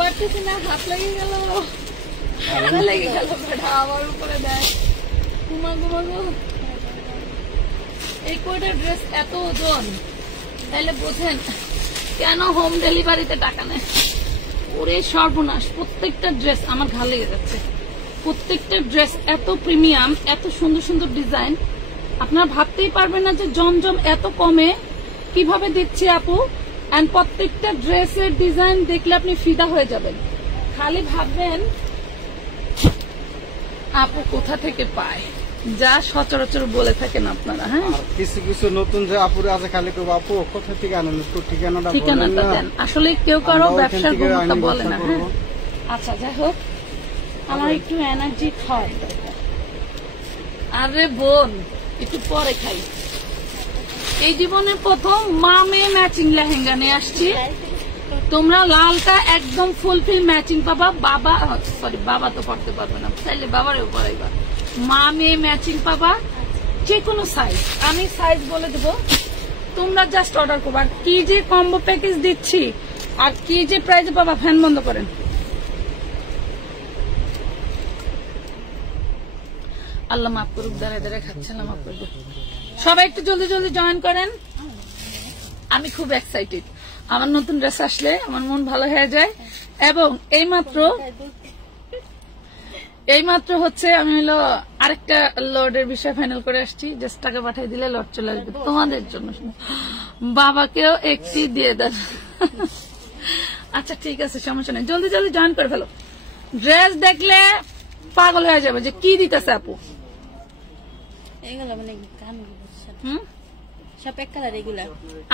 পারতেছি না, হাত লেগে গেল, লেগে গেল, আমার উপরে দেয়। এই কয়টা ড্রেস এত ওজন, তাইলে বোঝেন কেন হোম ডেলিভারিতে টাকা নেয়। ওরে সর্বনাশ, প্রত্যেকটা ড্রেস আমার ভালো লেগে যাচ্ছে। প্রত্যেকটা ড্রেস এত প্রিমিয়াম, এত সুন্দর সুন্দর ডিজাইন, আপনারা ভাবতেই পারবেন না যে জমজম এত কমে কিভাবে দিচ্ছি আপু। এন্ড প্রত্যেকটা ড্রেসের ডিজাইন দেখলে আপনি ফিদা হয়ে যাবেন। খালি ভাববেন আপু কোথা থেকে পায়, যা সচরাচর বলে থাকেন আপনারা। হ্যাঁ, কিছু কিছু নতুন যে আপুরে আছে খালি কেউ আপু কোথা থেকে আনেন, ঠিকানাটা দেন। আসলে কেউ কারো ব্যবসার কথা বলে না। হ্যাঁ, আচ্ছা যাই হোক, আমার একটু এনার্জি খাওয়ার দরকার। আরে বোন, একটু পরে খাই। এই জীবনে প্রথম মা মেয়ে ম্যাচিং লেহেঙ্গা নিয়ে আসছি। তোমরা লালটা একদম ফুলফিল ম্যাচিং পাবা। বাবা সরি, বাবা তো পড়তে পারবে না, চাইলে বাবারেও পড়াইবা। মা মেয়ে ম্যাচিং পাবা, যে কোনো সাইজ। আমি সাইজ বলে দেব, তোমরা জাস্ট অর্ডার করবা। কি যে কম্বো প্যাকেজ দিচ্ছি আর কি যে প্রাইজে পাবা। ফ্যান বন্ধ করেন। আল্লাহ মাফ করুক, দাঁড়ায় দাঁড়ায় খাচ্ছিলাম, মাফ করবে। সবাই একটু জলদি জলদি জয়েন করেন। আমি খুব এক্সাইটেড। আমার নতুন ড্রেস আসলে আমার মন ভালো হয়ে যায়। এবং এইমাত্র হচ্ছে আমি হলো আরেকটা লর্ডের বিষয় ফাইনাল করে আসছি। জাস্ট টাকা পাঠিয়ে দিলে লর্ড চলে আসবে তোমাদের জন্য। বাবাকেও একটি দিয়ে দেন। আচ্ছা ঠিক আছে, সমস্যা নেই, জলদি জলদি জয়েন করে ফেলো। ড্রেস দেখলে পাগল হয়ে যাবে যে কি দিতেছে আপু।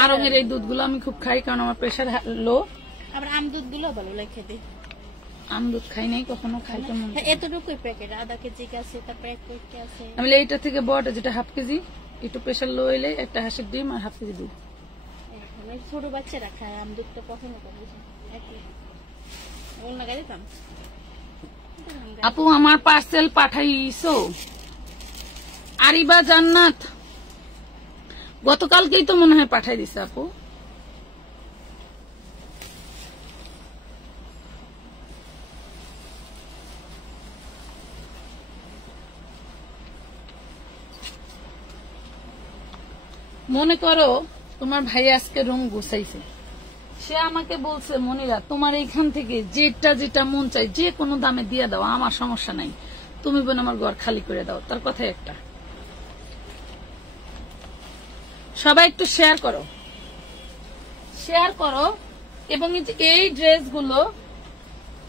আরঙের এই দুধগুলো আমি খুব খাই, কারণ আমার প্রেশার লো। আবার আম দুধ গুলো ভালো লাগে খেতে। আম দুধ খাই নাই কখনো, খাইতে মন। এতটুকুই প্যাকেট, আধা কেজি আছে, তারপরে 1 কেজি আছে। আমি এইটা থেকে বড়টা যেটা হাফ কেজি, একটু প্রেশার লো হইলে একটা হাঁসের ডিম আর হাফ কেজি দুধ। ছোট বাচ্চারা খায় আম দুধটা পছন্দ করে। আপু আমার পার্সেল পাঠাইছো? আরিবা জান্নাত গতকালকেই তো মনে হয় পাঠাই দিছে আপু। মনে করো তোমার ভাই আজকে রুম গুছাইছে, সে আমাকে বলছে মনিরা তোমার এইখান থেকে যেটা যেটা মন চাই যে কোনো দামে দিয়ে দাও, আমার সমস্যা নাই, তুমি বোন আমার ঘর খালি করে দাও। তার কথা একটা। সবাই একটু শেয়ার করো, শেয়ার করো। এবং এই ড্রেসগুলো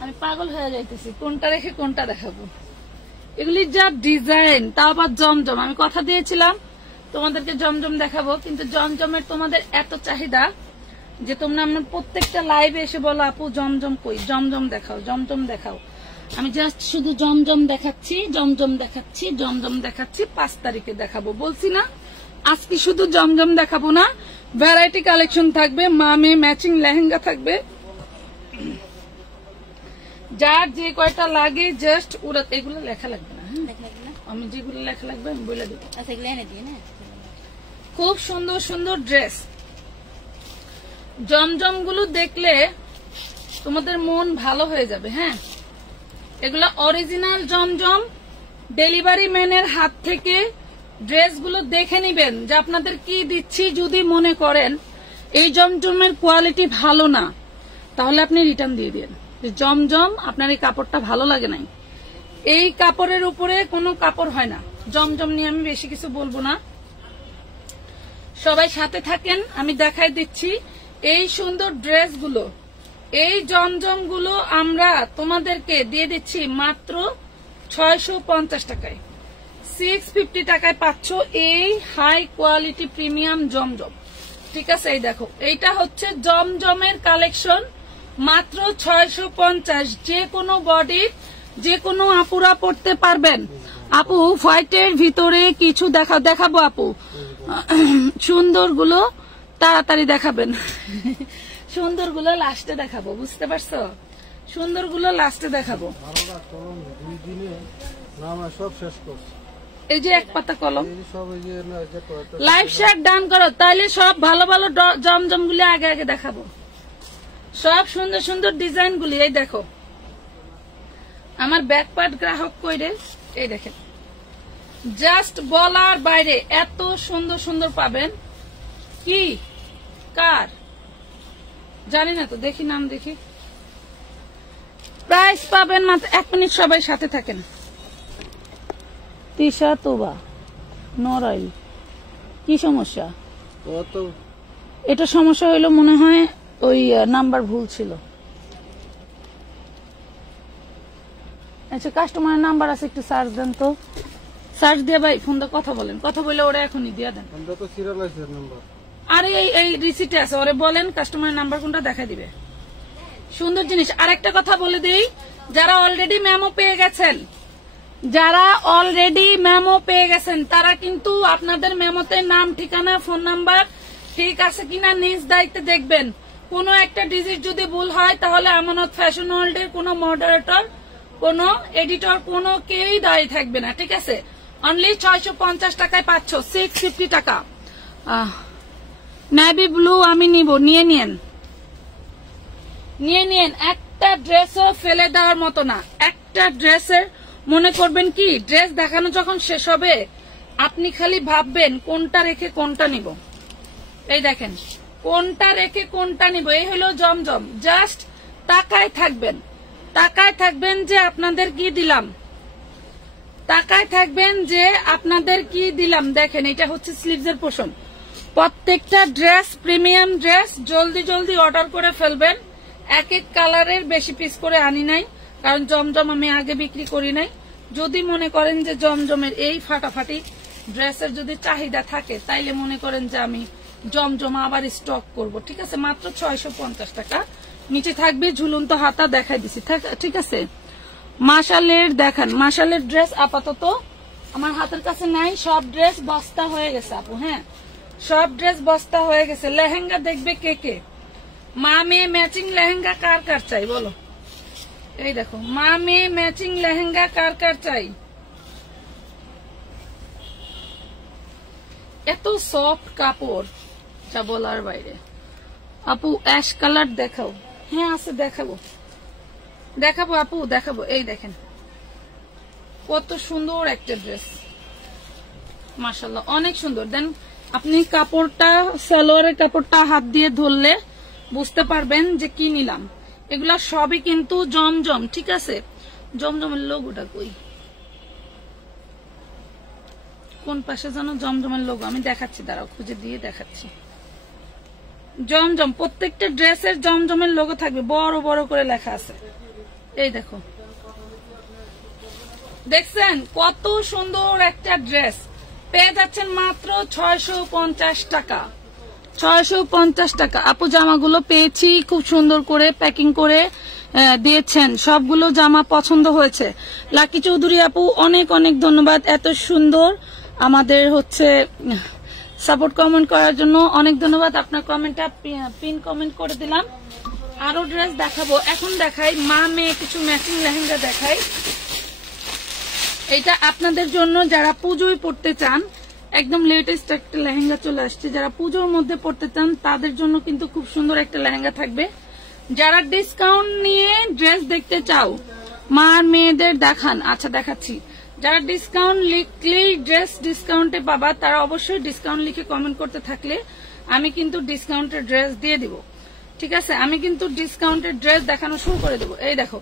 আমি পাগল হয়ে যাইতেছি, কোনটা রেখে কোনটা দেখাবো। এগুলি যা ডিজাইন, তাও আবার জমজম। আমি কথা দিয়েছিলাম তোমাদেরকে জমজম দেখাবো, কিন্তু জমজমের তোমাদের এত চাহিদা যে তোমরা আমার প্রত্যেকটা লাইভে এসে বলো আপু জমজম কই, জমজম দেখাও, জমজম দেখাও। আমি জাস্ট শুধু জমজম দেখাচ্ছি, জমজম দেখাচ্ছি, জমজম দেখাচ্ছি। 5 তারিখে দেখাবো বলছি না? আজকে শুধু জমজম দেখাবো না, ভ্যারাইটি কালেকশন থাকবে, মা মেয়ে ম্যাচিং লেহেঙ্গা থাকবে। যার যে কয়টা লাগে জাস্ট ওরা, এগুলো লেখা লাগবে না। আমি যেগুলো লেখা লাগবে আমি বলে দেবো। খুব সুন্দর সুন্দর ড্রেস। জমজম গুলো দেখলে তোমাদের মন ভালো হয়ে যাবে। হ্যাঁ, এগুলো অরিজিনাল জমজম। ডেলিভারি ম্যানের হাত থেকে ড্রেসগুলো দেখে নিবেন যে আপনাদের কি দিচ্ছি। যদি মনে করেন এই জমজমের কোয়ালিটি ভালো না, তাহলে আপনি রিটার্ন দিয়ে দেন। জমজম আপনার এই কাপড়টা ভালো লাগে নাই, এই কাপড়ের উপরে কোনো কাপড় হয় না। জমজম নিয়ে আমি বেশি কিছু বলবো না, সবাই সাথে থাকেন, আমি দেখাই দিচ্ছি এই সুন্দর ড্রেসগুলো। এই জমজম গুলো আমরা তোমাদেরকে দিয়ে দিচ্ছি মাত্র 650 টাকায়। 650 টাকায় পাচ্ছ এই হাই কোয়ালিটি প্রিমিয়াম জমজম। ঠিক আছে, এই দেখো, এইটা হচ্ছে জমজমের কালেকশন, মাত্র 650। যে কোনো বডির যে কোনো আপুরা পড়তে পারবেন। আপু হোয়াইটের ভিতরে কিছু দেখাবো আপু, সুন্দর গুলো তাড়াতাড়ি দেখাবেন, সুন্দর গুলো লাস্টে দেখাবো, বুঝতে পারছো? সুন্দর গুলো লাস্টে দেখাবো। এই যে এক পাতা কলম, লাইভ শেয়ার ডান করো, তাইলে সব ভালো ভালো জমজম গুলো আগে আগে দেখাবো। সব সুন্দর সুন্দর ডিজাইন গুলি। এই দেখো আমার ব্যাক পার্ট গ্রাহক কইরে, এই দেখেন জাস্ট বলার বাইরে এত সুন্দর সুন্দর পাবেন। কি কার জানি না তো, দেখি নাম দেখি। প্রাইস পাবেন মাত্র 1 মিনিট, সবাই সাথে থাকেন। তিশা তোবা নরাইল, কি সমস্যা? ও তো এটা সমস্যা হইলো মনে হয়, ওই নাম্বার ভুল ছিল। আচ্ছা কাস্টমারের নাম্বার আছে, একটু সার্চ দেন তো। সার্চ দিয়ে ভাই ফোন দিয়ে কথা বলেন, কথা বলে ওরা এখনই দিয়ে দেন। আমরা তো সিরিয়াল আছে নাম্বার। আরে এই রিসিটে আছে, ওরে বলেন কাস্টমারের নাম্বার কোনটা দেখা দিবে। সুন্দর জিনিস। আরেকটা কথা বলে দিই, যারা অলরেডি মেমো পেয়ে গেছেন, তারা কিন্তু আপনাদের মেমোতে নাম, ঠিকানা, ফোন নাম্বার ঠিক আছে কিনা নিজ দায়িত্বে দেখবেন। কোনো একটা ডিজিট যদি ভুল হয় তাহলে আমানত ফ্যাশন ওয়ার্ল্ডের কোনো মডারেটর, কোনো এডিটর, কোনো কেউই দায়ী থাকবে না, ঠিক আছে? অনলি 650 টাকায় পাচ্ছ, 650 টাকা। নেভি ব্লু আমি নিব, নিয়ে নিন। একটা ড্রেসও ফেলে দেওয়ার মতো না। একটা ড্রেসের মনে করবেন কি, ড্রেস দেখানো যখন শেষ হবে আপনি খালি ভাববেন কোনটা রেখে কোনটা নিব। এই দেখেন কোনটা রেখে কোনটা নিব। এই হলো জমজম। জাস্ট তাকায় থাকবেন যে আপনাদের কি দিলাম, দেখেন এটা হচ্ছে স্লিভস এর পোর্শন। প্রত্যেকটা ড্রেস প্রিমিয়াম ড্রেস, জলদি জলদি অর্ডার করে ফেলবেন। এক এক কালারের বেশি পিস করে আনি নাই, কারণ জমজম আমি আগে বিক্রি করি নাই। যদি মনে করেন যে জমজমের এই ফাটাফাটি ড্রেসের যদি চাহিদা থাকে, তাইলে মনে করেন যে আমি জমজম আবার স্টক করব, ঠিক আছে? মাত্র 650 টাকা। নিচে থাকবে ঝুলন্ত হাতা, দেখাই দিছি, ঠিক আছে? মাশালের দেখান, মাশালের ড্রেস আপাতত আমার হাতের কাছে নাই, সব ড্রেস বস্তা হয়ে গেছে আপু। হ্যাঁ, সব ড্রেস বস্তা হয়ে গেছে। লেহেঙ্গা দেখবে কে কে? মা মেয়ে ম্যাচিং লেহেঙ্গা কার কার চাই বলো? এই দেখো মা মেয়ে ম্যাচিং লেহেঙ্গা কার কার চাই? এত সফট কাপড়, যা বলার বাইরে। আপু অ্যাশ কালার দেখাও। হ্যাঁ আছে, দেখাবো আপু, দেখাবো। এই দেখেন কত সুন্দর একটা ড্রেস, মাশাআল্লাহ অনেক সুন্দর। দেন আপনি কাপড়টা, সালোয়ারের কাপড়টা হাত দিয়ে ধরলে বুঝতে পারবেন যে কি নিলাম। এগুলা সবই কিন্তু জমজম, ঠিক আছে? জমজমের লোগোটা কই, কোন পাশে জানো জমজমের লোগো? আমি দেখাচ্ছি, দাঁড়াও খুঁজে দিয়ে দেখাচ্ছি। জমজম, প্রত্যেকটা ড্রেসের জমজমের লোগো থাকবে, বড় বড় করে লেখা আছে। এই দেখো, দেখছেন কত সুন্দর একটা ড্রেস পেয়ে যাচ্ছেন মাত্র 650 টাকা। 650 টাকা। আপু জামাগুলো পেয়েছি, খুব সুন্দর করে প্যাকিং করে দিয়েছেন, সবগুলো জামা পছন্দ হয়েছে। লাকি চৌধুরী আপু অনেক অনেক ধন্যবাদ, এত সুন্দর আমাদের হচ্ছে সাপোর্ট কমেন্ট করার জন্য অনেক ধন্যবাদ। আপনার কমেন্টটা পিন কমেন্ট করে দিলাম। আরো ড্রেস দেখাবো, এখন দেখাই মা মেয়ে কিছু ম্যাচিং লেহেঙ্গা দেখাই। এটা আপনাদের জন্য যারা পুজোয় পড়তে চান, একদম লেটেস্ট একটা লেহেঙ্গা চলে আসছে। যারা পুজোর মধ্যে পড়তে চান তাদের জন্য কিন্তু খুব সুন্দর একটা লেহেঙ্গা থাকবে। যারা ডিসকাউন্ট নিয়ে ড্রেস দেখতে চাও, মা মেয়েদের দেখান। আচ্ছা দেখাচ্ছি। যারা ডিসকাউন্ট লিখলেই ড্রেস ডিসকাউন্টে পাবা, তারা অবশ্যই ডিসকাউন্ট লিখে কমেন্ট করতে থাকলে আমি কিন্তু ডিসকাউন্টের ড্রেস দিয়ে দিব, ঠিক আছে? আমি কিন্তু ডিসকাউন্টের ড্রেস দেখানো শুরু করে দেবো। এই দেখো,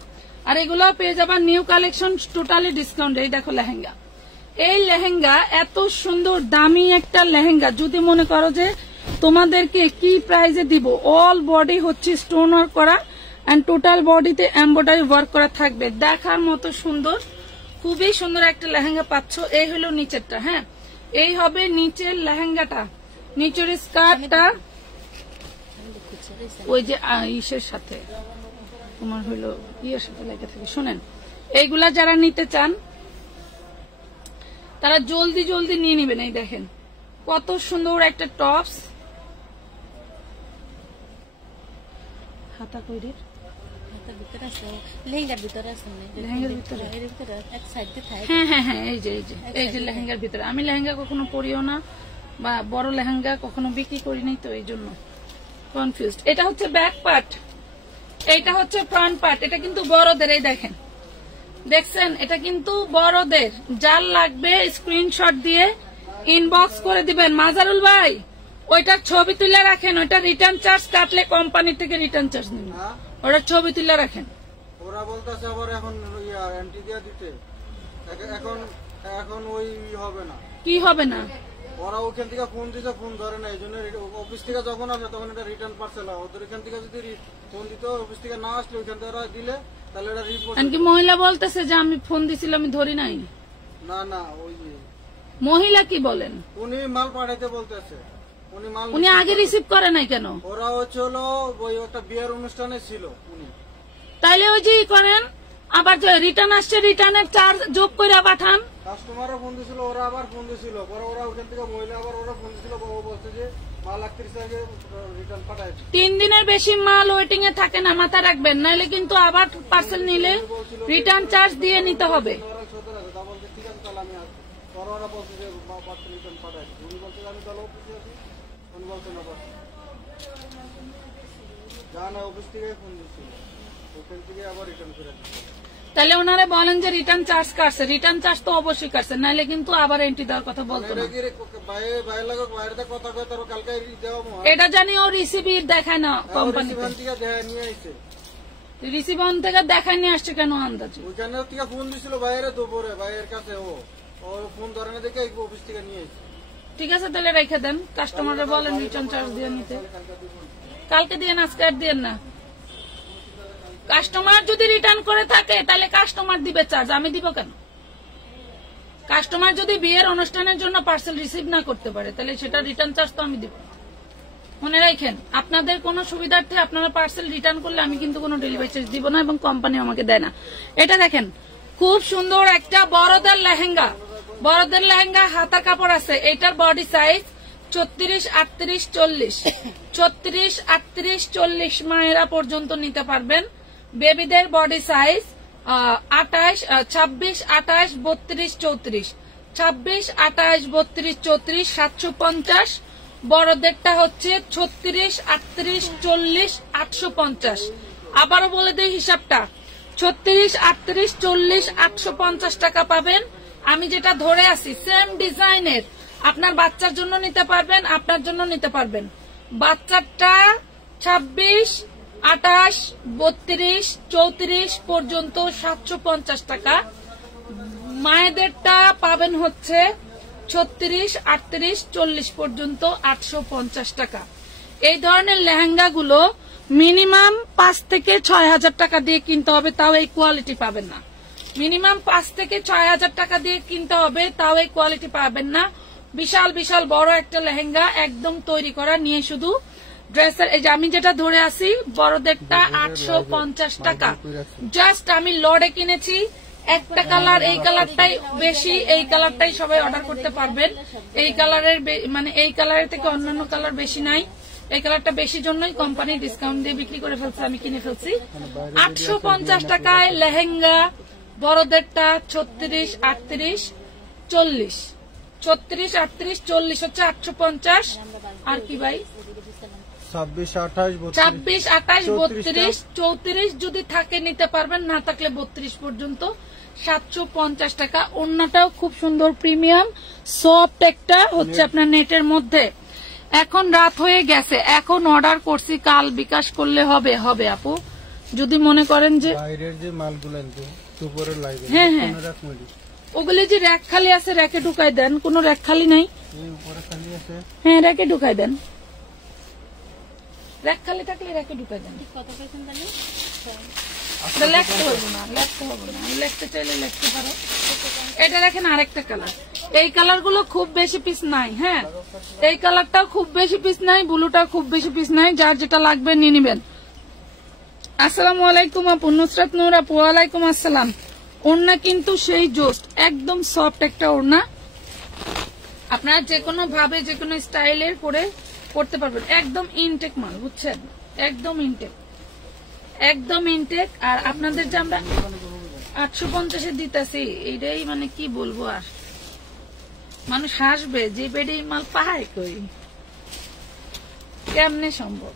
আর এগুলো পেয়ে যাবা নিউ কালেকশন, টোটালি ডিসকাউন্ট। এই দেখো লেহেঙ্গা, এই লেহেঙ্গা এত সুন্দর দামি একটা লেহেঙ্গা। যদি মনে করো যে তোমাদেরকে কি প্রাইজে দিব, অল বডি হচ্ছে স্টোন ওয়ার্ক করা এন্ড টোটাল বডিতে এমব্রয়ডারি ওয়ার্ক করা থাকবে, দেখার মতো সুন্দর, খুবই সুন্দর একটা লেহেঙ্গা পাচ্ছ। এই হলো নিচেরটা। হ্যাঁ, এই হবে নিচের লেহেঙ্গাটা। নিচের স্কার্টটা ওই যে ইসের সাথে তোমার হইলো ইয়ের সাথে লেগে থাকে। শোনেন, এইগুলা যারা নিতে চান তারা জলদি জলদি নিয়ে নেবেন। এই দেখেন কত সুন্দর একটা টপস, হাতা কইরের লেহেঙ্গার ভিতরে আছে, লেহেঙ্গার ভিতরে এক সাইড দিয়ে থাকে। হ্যাঁ হ্যাঁ হ্যাঁ, এই যে লেহেঙ্গার ভিতরে। আমি লেহেঙ্গা কখনো পরিও না, বা বড় লেহেঙ্গা কখনো বিক্রি করি নাই, তো এই জন্য কনফিউজড। এটা হচ্ছে ব্যাক পার্ট, এইটা হচ্ছে ফ্রন্ট পার্ট, এটা কিন্তু বড়দের, এই দেখেন, দেখছেন, এটা কিন্তু বড়দের। যার লাগবে স্ক্রিনশট দিয়ে ইনবক্স করে দিবেন। মাজারুল ভাই ওইটার ছবি তুলে রাখেন, ওইটা রিটার্ন চার্জ কাটলে কোম্পানি থেকে রিটার্ন চার্জ নেবে, ওটার ছবি তুলে রাখেন। ওরা বলতেছে আবার এখন অ্যান্টি দিয়ে দিতে, এখন এখন ওই হবে না। কি হবে না? ওরা ওখান থেকে ফোন দিতে, ফোন ধরে না, এই জন্য অফিস থেকে যখন আসে তখন এটা রিটার্ন পার্সেল হয়। ওদের এখান থেকে যদি ফোন দিত, অফিস থেকে না আসলে ওইখান থেকে ওরা দিলে তাহলে এটা রিপোর্ট। এমনকি মহিলা বলতেছে যে আমি ফোন দিছিলাম, আমি ধরি নাই। না না, ওই মহিলা কি বলেন? উনি মাল পাঠাইতে বলতেছে, উনি আগে রিসিভ করে নাই কেন? ওরা হচ্ছে হলো ওই একটা বিয়ের অনুষ্ঠানে ছিল উনি। তাইলে ওই যে করেন, আবার রিটার্ন আসছে, রিটার্নের চার্জ যোগ করে পাঠান। কাস্টমারও ফোন দিছিল, ওরা আবার ফোন দিছিল, পরে ওরা ওখান থেকে মহিলা আবার ওরা ফোন দিছিল, বলছে যে মাল 31 আগে রিটার্ন পাঠাইছে। 3 দিনের বেশি মাল ওয়েটিং এ থাকে না, মাথা রাখবেন, নাইলে কিন্তু আবার পার্সেল নিলে রিটার্ন চার্জ দিয়ে নিতে হবে। ঠিক আছে তাহলে আমি আসবো। পরে ওরা বলছে যে পার্সেল রিটার্ন পাঠাইছে। উনি বলছে আমি তাহলে অফিসে আছি, উনি বলছে না যা না, অফিস থেকে ফোন দিছিল, ওখান থেকে আবার রিটার্ন করে দিচ্ছে। তাহলে ওনারা বলেন যে রিটার্ন চার্জ কাটছে, রিটার্ন চার্জ তো অবশ্যই কাটছে, নাইলে কিন্তু আবার এন্ট্রি দেওয়ার কথা বলতো না। এটা জানি ও রিসিভি দেখায় না কোম্পানি, রিসিভ অন থেকে দেখায় নিয়ে আসছে কেন আন্দাজে? ওইখানে থেকে ফোন দিছিল বাইরে দুপুরে, বাইরের কাছে ও ফোন ধরে না দেখে অফিস থেকে নিয়ে আসছে। ঠিক আছে তাহলে রেখে দেন, কাস্টমাররা বলেন রিটার্ন চার্জ দিয়ে নিতে। কালকে দিয়ে আজকে আর দিয়ে না। কাস্টমার যদি রিটার্ন করে থাকে তাহলে কাস্টমার দিবে চার্জ, আমি দিব কেন? কাস্টমার যদি বিয়ের অনুষ্ঠানের জন্য পার্সেল রিসিভ না করতে পারে তাহলে সেটা রিটার্ন চার্জ তো আমি দিব। মনে রাখেন, আপনাদের কোনো সুবিধার্থে আপনারা পার্সেল রিটার্ন করলে আমি কিন্তু কোনো ডেলিভারি চার্জ দিব না এবং কোম্পানি আমাকে দেয় না। এটা দেখেন, খুব সুন্দর একটা বড়দের লেহেঙ্গা, বড়দের লেহেঙ্গা হাতা কাপড় আছে। এটার বডি সাইজ 34, 38, 40, 34, 38, 40 মায়েরা পর্যন্ত নিতে পারবেন। বেবিদের বডি সাইজ 26, 28, 32, 34, 26, 28, 32, 34, 750। বড়দেরটা হচ্ছে 36, 38, 40, 850। আবারও বলে দেই হিসাবটা, 36, 38, 40, 850 টাকা পাবেন। আমি যেটা ধরে আছি সেম ডিজাইনের, আপনার বাচ্চার জন্য নিতে পারবেন, আপনার জন্য নিতে পারবেন। বাচ্চারটা 26, 28, 32, 34 পর্যন্ত 750 টাকা। মায়েদেরটা পাবেন হচ্ছে 36, 38, 40 পর্যন্ত 850 টাকা। এই ধরনের লেহেঙ্গা গুলো মিনিমাম 5 থেকে 6 হাজার টাকা দিয়ে কিনতে হবে, তাও এই কোয়ালিটি পাবেন না। মিনিমাম 5 থেকে 6 হাজার টাকা দিয়ে কিনতে হবে, তাও এই কোয়ালিটি পাবেন না। বিশাল বিশাল বড় একটা লেহেঙ্গা একদম তৈরি করা নিয়ে শুধু ড্রেসের। এই যে আমি যেটা ধরে আছি বড়দেরটা 850 টাকা। জাস্ট আমি লড়ে কিনেছি, একটা কালার, এই কালারটাই বেশি, এই কালারটাই সবাই অর্ডার করতে পারবেন। এই কালারের মানে এই কালারের থেকে অন্যান্য কালার বেশি নাই, এই কালারটা বেশি জন্যই কোম্পানি ডিসকাউন্ট দিয়ে বিক্রি করে ফেলছে, আমি কিনে ফেলছি। 850 টাকায় লেহেঙ্গা বড়দেরটা 36, 38, 40, 36, 38, 40 হচ্ছে 850। আর কি ভাই 26, 28, 32, 34 যদি থাকে নিতে পারবেন, না থাকলে 32 পর্যন্ত 750 টাকা। ওড়নাটাও খুব সুন্দর প্রিমিয়াম সফট একটা হচ্ছে আপনার নেটের মধ্যে। এখন রাত হয়ে গেছে, এখন অর্ডার করছি, কাল বিকাশ করলে হবে। হবে আপু, যদি মনে করেন যে বাইরের যে মালগুলো দুপুরের লাইভে, হ্যাঁ হ্যাঁ ওগুলি যে র্যাক খালি আছে র্যাকে ঢুকাই দেন, কোন র্যাক খালি নাই, হ্যাঁ র্যাকে ঢুকাই দেন, র্যাক খালি থাকলে র্যাকে ঢুকাই দেন। কত পাইছেন তাহলে? লিখতে হবে না, লিখতে হবে না, আমি লিখতে চাইলে লিখতে পারো। এটা দেখেন আরেকটা কালার, এই কালার গুলো খুব বেশি পিস নাই, হ্যাঁ এই কালারটাও খুব বেশি পিস নাই, ব্লুটাও খুব বেশি পিস নাই, যার যেটা লাগবে নিয়ে নিবেন। আসসালামু আলাইকুম আপু, নুসরাত নূর আপু ওয়ালাইকুম আসসালাম। ওড়না কিন্তু সেই জোস্ট, একদম সফট একটা ওড়না, আপনারা যে কোনো ভাবে যে কোনো স্টাইলের করে করতে পারবেন। একদম ইনটেক মাল, বুঝছেন, একদম ইনটেক, একদম ইনটেক। আর আপনাদের যে আমরা 850 দিতেছি, এইটাই মানে কি বলবো, আর মানুষ হাসবে যে বেডে এই মাল পায় কই, কেমনে সম্ভব।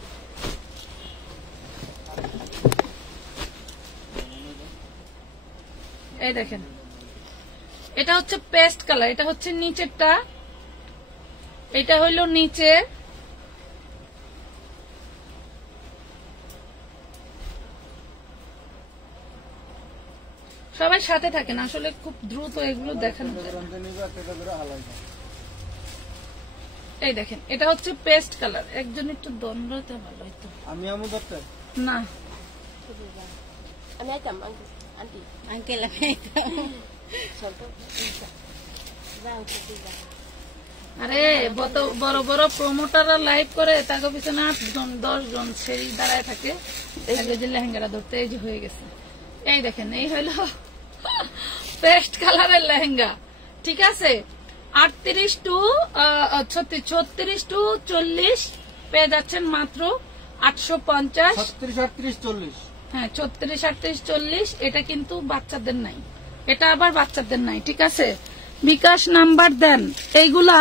এই দেখেন, এটা হচ্ছে পেস্ট কালার, এটা হচ্ছে নিচেরটা, এটা হইলো নিচে, সবাই সাথে থাকেন, আসলে খুব দ্রুত এগুলো দেখানো যায় না। এই দেখেন, এটা হচ্ছে পেস্ট কালার, একজন একটু দ্বন্দ্বতে ভালো হইতো। আমি আমু ধরতে না, আমি আইতাম আন্টি আঙ্কেল আমি আইতাম আরে বড় বড় প্রমোটাররা লাইভ করে, তাকে পিছনে 8 জন 10 জন সেই দাঁড়ায় থাকে, আগে যে লেহেঙ্গাটা ধরতে, এই যে হয়ে গেছে। এই দেখেন, এই হইলো পেস্ট কালারের লেহেঙ্গা, ঠিক আছে। 38 টু 36 টু 40 পেয়ে যাচ্ছেন মাত্র 850। 36 38 40, হ্যাঁ 36 38 40। এটা কিন্তু বাচ্চাদের নাই, এটা আবার বাচ্চাদের নাই, ঠিক আছে। বিকাশ নাম্বার দেন। এইগুলা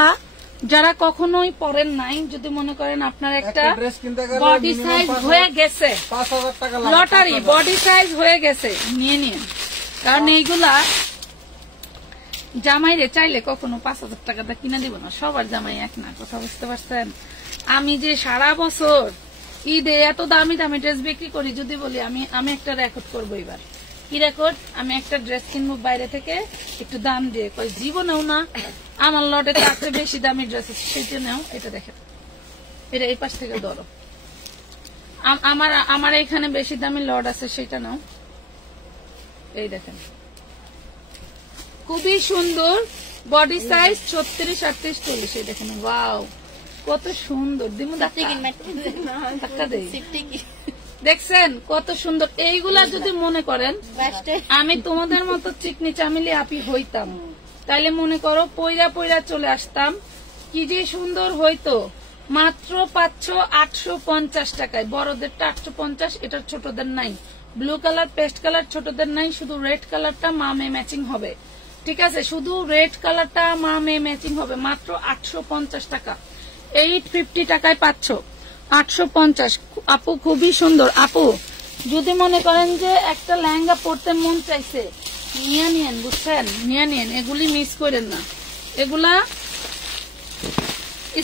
যারা কখনোই পরেন নাই, যদি মনে করেন আপনার একটা ড্রেস কিনতে গেলে বডি সাইজ হয়ে গেছে, 5000 টাকা লটারি বডি সাইজ হয়ে গেছে, নিয়ে নিন। কারণ এইগুলা জামাইরে চাইলে কখনো 5000 টাকাটা কিনে দিব না, সবার জামাই এক না, কথা বুঝতে পারছেন। আমি যে সারা বছর ঈদে এত দামি দামি ড্রেস বিক্রি করি, যদি বলি আমি একটা রেকর্ড করবো এবার। কি রেকর্ড? আমি একটা ড্রেস কিনবো বাইরে থেকে একটু দাম দিয়ে, কই জীবনেও না, আমার লটে তার চেয়ে বেশি দামি ড্রেস আছে, সেটা নেও। এটা দেখেন, এটা এই পাশ থেকে ধরো, আমার এখানে বেশি দামি লট আছে, সেটা নাও। এই দেখেন, খুবই সুন্দর বডি সাইজ 36 38 40। এই দেখেন, ওয়াও কত সুন্দর। দিমু ধাক্কা দেই, দেখছেন কত সুন্দর। এইগুলা যদি মনে করেন আমি তোমাদের মতো চিকনি চামিলি আপি হইতাম, তাইলে মনে করো পয়রা পয়রা চলে আসতাম, কি যে সুন্দর হইতো। মাত্র 850 টাকায়, বড়দেরটা 850, এটার ছোটদের নাই। ব্লু কালার পেস্ট কালার ছোটদের নাই, শুধু রেড কালারটা মা মেয়ে ম্যাচিং হবে, ঠিক আছে। শুধু রেড কালারটা মা মেয়ে ম্যাচিং হবে, মাত্র 850 টাকা। 850 টাকায় পাচ্ছ 850। আপু খুবই সুন্দর। আপু যদি মনে করেন যে একটা লেহেঙ্গা পরতে মন চাইছে, নিয়ে নিয়েন, বুঝছেন, নিয়ে নিয়েন, এগুলি মিস করেন না। এগুলা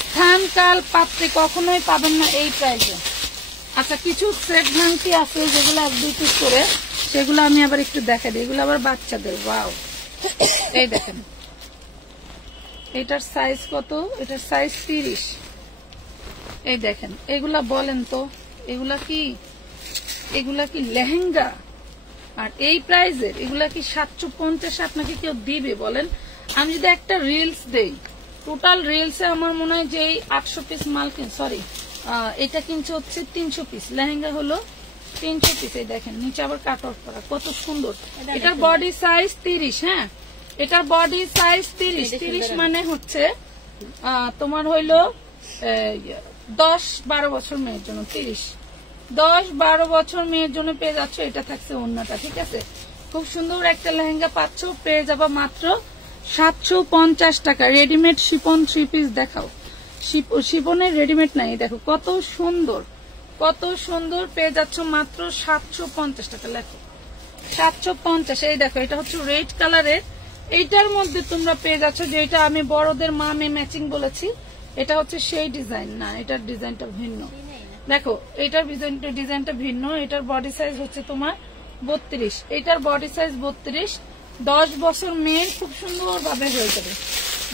স্থান কাল পাত্রে কখনোই পাবেন না এই প্রাইসে। আচ্ছা, কিছু সেট ভাঙতি আছে যেগুলো 1-2 পিস করে, সেগুলো আমি আবার একটু দেখাই দিই। এগুলো আবার বাচ্চাদের। ওয়াও, এই দেখেন, এটার সাইজ কত? এটার সাইজ 30। এই দেখেন, এগুলা বলেন তো, এগুলা কি লেহেঙ্গা? আর এই প্রাইজের এগুলা কি 750 আপনাকে কেউ দিবে বলেন? আমি যদি একটা রিলস দেই, টোটাল রিলসে আমার মনে হয় যে 800 পিস মাল সরি এটা কিনছে হচ্ছে 300 পিস, লেহেঙ্গা হলো 300 পিস। এই দেখেন, নিচে আবার কাট অফ করা, কত সুন্দর। এটার বডি সাইজ 30। হ্যাঁ, এটার বডি সাইজ 30 মানে হচ্ছে তোমার হইলো 10-12 বছর মেয়ের জন্য 30, 10-12 বছর মেয়ের জন্য পেয়ে যাচ্ছ। এটা থাকছে ওড়নাটা, ঠিক আছে। খুব সুন্দর একটা লেহেঙ্গা পাচ্ছ, পেয়ে যাবা মাত্র 750 টাকা। রেডিমেড শিপন 3 পিস দেখাও। শিপনের রেডিমেড নাই, দেখো কত সুন্দর, কত সুন্দর, পেয়ে যাচ্ছ মাত্র 750 টাকা। লেখো 750। এই দেখো, এটা হচ্ছে রেড কালারের, এইটার মধ্যে তোমরা পেয়ে যাচ্ছ যে এটা আমি বড়দের মা মেয়ে ম্যাচিং বলেছি, এটা হচ্ছে সেই ডিজাইন না, এটার ডিজাইনটা ভিন্ন। দেখো, এটার ডিজাইনটা ভিন্ন। এটার বডি সাইজ হচ্ছে তোমার 32, এটার বডি সাইজ 32। 10 বছর মেয়ের খুব সুন্দর ভাবে হয়ে যাবে।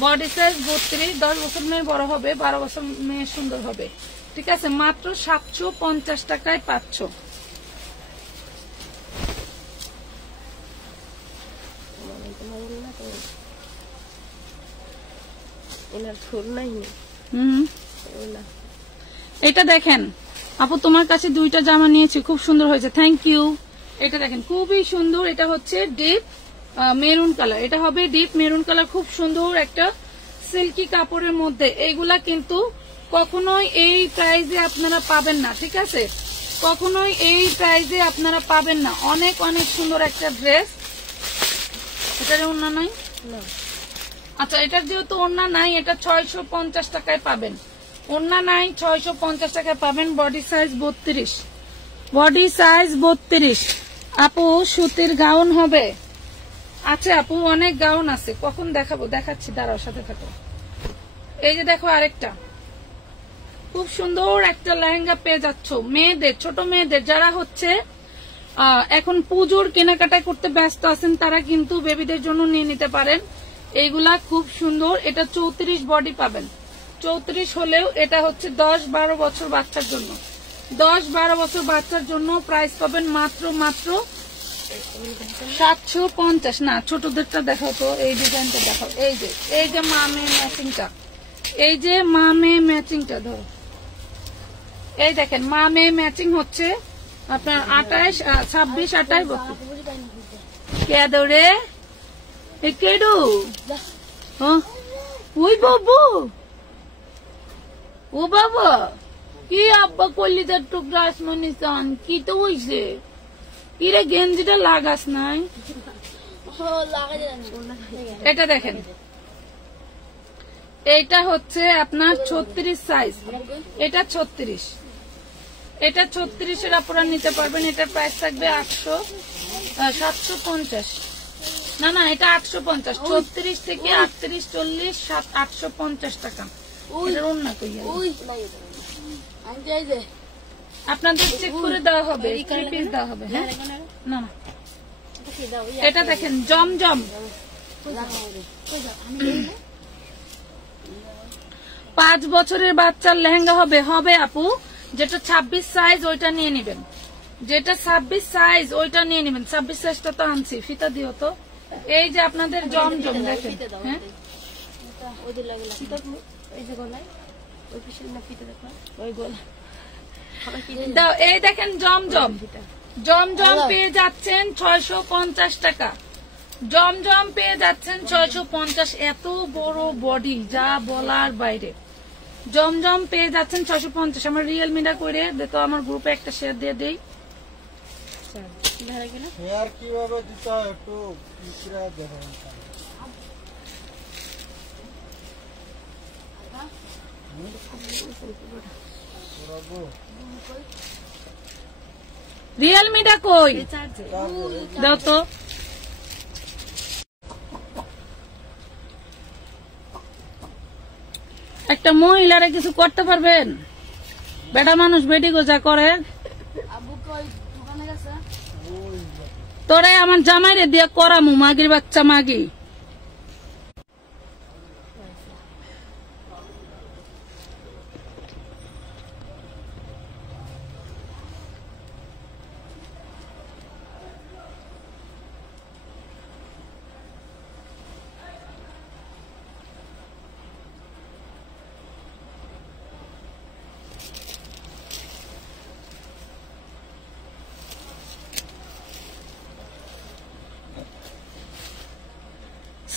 বডি সাইজ 32, 10 বছর মেয়ে বড় হবে, 12 বছর মেয়ে সুন্দর হবে, ঠিক আছে। মাত্র 750 টাকায় পাচ্ছ। এটা দেখেন আপু, তোমার কাছে 2টা জামা নিয়েছি, খুব সুন্দর হয়েছে, থ্যাংক ইউ। এটা দেখেন, খুবই সুন্দর। এটা হচ্ছে ডিপ মেরুন কালার, এটা হবে ডিপ মেরুন কালার, খুব সুন্দর একটা সিল্কি কাপড়ের মধ্যে। এইগুলা কিন্তু কখনোই এই প্রাইজে আপনারা পাবেন না, ঠিক আছে, কখনোই এই প্রাইজে আপনারা পাবেন না। অনেক অনেক সুন্দর একটা ড্রেস। এটার ওড়না নাই? আচ্ছা, এটার যেহেতু ওড়না নাই, এটা 650 টাকায় পাবেন। ওড়না নাই, 650 টাকায় পাবেন। Body size 32, body size 32। আপু সুতির গাউন হবে, আচ্ছা আপু অনেক গাউন আছে, কখন দেখাবো? দেখাচ্ছি, দাঁড়াও, সাথে থাকো। এই যে দেখো আরেকটা খুব সুন্দর একটা লেহেঙ্গা পেয়ে যাচ্ছ মেয়েদের, ছোট মেয়েদের যারা হচ্ছে এখন পুজোর কেনাকাটা করতে ব্যস্ত আছেন, তারা কিন্তু বেবিদের জন্য নিয়ে নিতে পারেন। এইগুলা খুব সুন্দর। এটা 34 বডি পাবেন, 34 হলেও এটা হচ্ছে 10-12 বছর বাচ্চার জন্য। 10-12 বছর বাচ্চার জন্য প্রাইস পাবেন মাত্র 750। না, ছোটদেরটা দেখাও তো, এই ডিজাইনটা দেখাও। এই যে মামে ম্যাচিংটা, এই যে মামে ম্যাচিংটা ধরো, এই দেখেন মামে ম্যাচিং হচ্ছে আপনার 28, 26, 28, 32। কে দৌড়ে কেডু ওই বাবু, ও বাবা কি আব্বা করলি তার টুকরা আসমানি চান কি তো হইছে? ইরে গেঞ্জিটা লাগাস নাই? এটা দেখেন, এটা হচ্ছে আপনার 36 সাইজ, এটা 36, এটা 36-এর আপনারা নিতে পারবেন। এটার প্রাইস থাকবে 750। না এটা 850, 36 থেকে 38, 40, 850 টাকা। আপনাদের চেক করে দেওয়া হবে, 3 পিস দেওয়া হবে। হ্যাঁ না এটা দেখেন জমজম, 5 বছরের বাচ্চার লেহেঙ্গা হবে আপু। যেটা 26 সাইজ ওইটা নিয়ে নেবেন, যেটা 26 সাইজ ওইটা নিয়ে নেবেন। 26 সাইজটা তো আনছি, ফিতা দিও তো। এই যে আপনাদের জমজম দেখেন, হ্যাঁ এই দেখেন জমজম, জমজম পেয়ে যাচ্ছেন 650 টাকা। জমজম পেয়ে যাচ্ছেন 650। এত বড় বডি যা বলার বাইরে। জমজম পেয়ে যাচ্ছেন 650। আমার রিয়েলমিটা করে দেখো, আমার গ্রুপে একটা শেয়ার দিয়ে দেই। শেয়ার কিভাবে দিতে হয় একটু দেখেন। রিয়েলমিটা কই দাও তো। একটা মহিলারা কিছু করতে পারবেন? বেটা মানুষ বেটি গোজা করে। তোরে আমার জামাইরে দিয়ে করামু, মাগির বাচ্চা মাগি।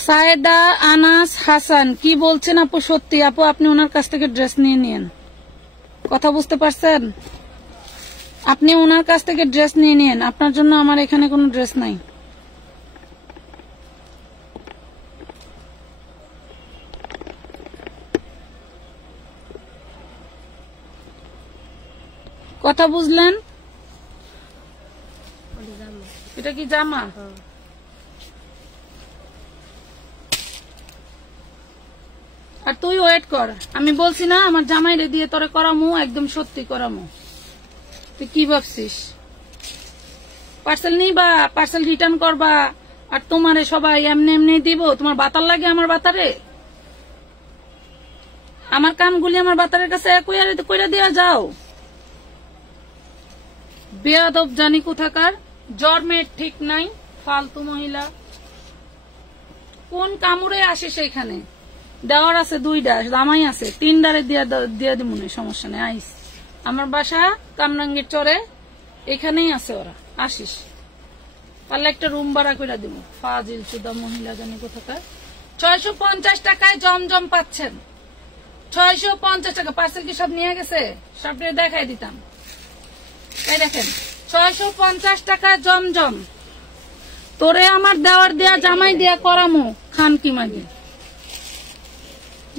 সায়েদা আনাস হাসান কি বলছেন আপু? সত্যি আপু, আপনি ওনার কাছ থেকে ড্রেস নিয়ে নিন। কথা বুঝতে পারছেন? আপনি ওনার কাছ থেকে ড্রেস নিয়ে নিন, আপনার জন্য আমার এখানে কোনো ড্রেস নাই। কথা বুঝলেন? এটা কি জামা? আর তুই ওয়েট কর, আমি বলছি না আমার জামাইরে দিয়ে তোরে করামু, একদম সত্যি করামু। তুই কি ভাবছিস? পার্সেল নিবা, পার্সেল রিটার্ন করবা, আর তোমারে সবাই এমনি এমনি দিব? তোমার বাতার লাগে আমার বাতারে? আমার কানগুলি আমার বাতারের কাছে কইরা দিয়া যাও। বেয়াদব জানি কোথাকার, জন্মের ঠিক নাই, ফালতু মহিলা। কোন কামড়ে আসে সেখানে? দেওয়ার আছে 2টা, দামাই আছে 3ডারে দিয়ে দিব, সমস্যা নেই। আইস, আমার বাসা কামরাঙ্গীর চরে, এখানেই আছে ওরা, আসিস। পারলে একটা রুম ভাড়া করে দিব। ফাজিল সুদা মহিলা জানি কোথাকার। 650 টাকায় জমজম পাচ্ছেন, 650 টাকা। পার্সেল কি সব নিয়ে গেছে? সবটা দেখাই দিতাম। এই দেখেন 650 টাকা জমজম। তোরে আমার দেওয়ার দেয়া জামাই দিয়া করামু, খান কি মাগি।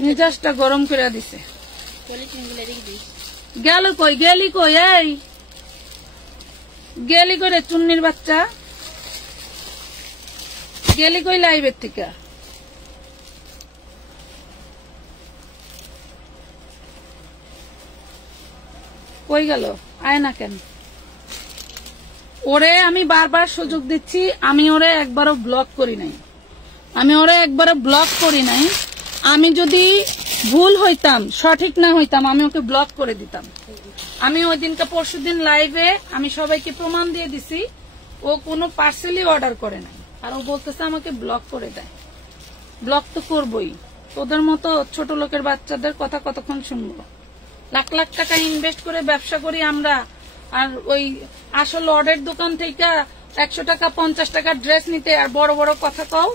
মেজাজটা গরম করে দিছে। গেল কই? গেলি কই? এই গেলি করে চুন্নির বাচ্চা। গেলি কই লাইভের থেকে? কই গেল? আয় না কেন? ওরে আমি বারবার সুযোগ দিচ্ছি, আমি ওরে একবারও ব্লক করি নাই, আমি যদি ভুল হইতাম, সঠিক না হইতাম, আমি ওকে ব্লক করে দিতাম। আমি ওই দিনকে পরশুদিন লাইভে আমি সবাইকে প্রমাণ দিয়ে দিছি ও কোনো পার্সেলই অর্ডার করে নাই, আর ও বলতেছে আমাকে ব্লক করে দেয়। ব্লক তো করবই, তোদের মতো ছোট লোকের বাচ্চাদের কথা কতক্ষণ শুনবো? লাখ লাখ টাকা ইনভেস্ট করে ব্যবসা করি আমরা, আর ওই আসল লর্ডের দোকান থেকে 100 টাকা 50 টাকা ড্রেস নিতে আর বড় বড় কথা কও।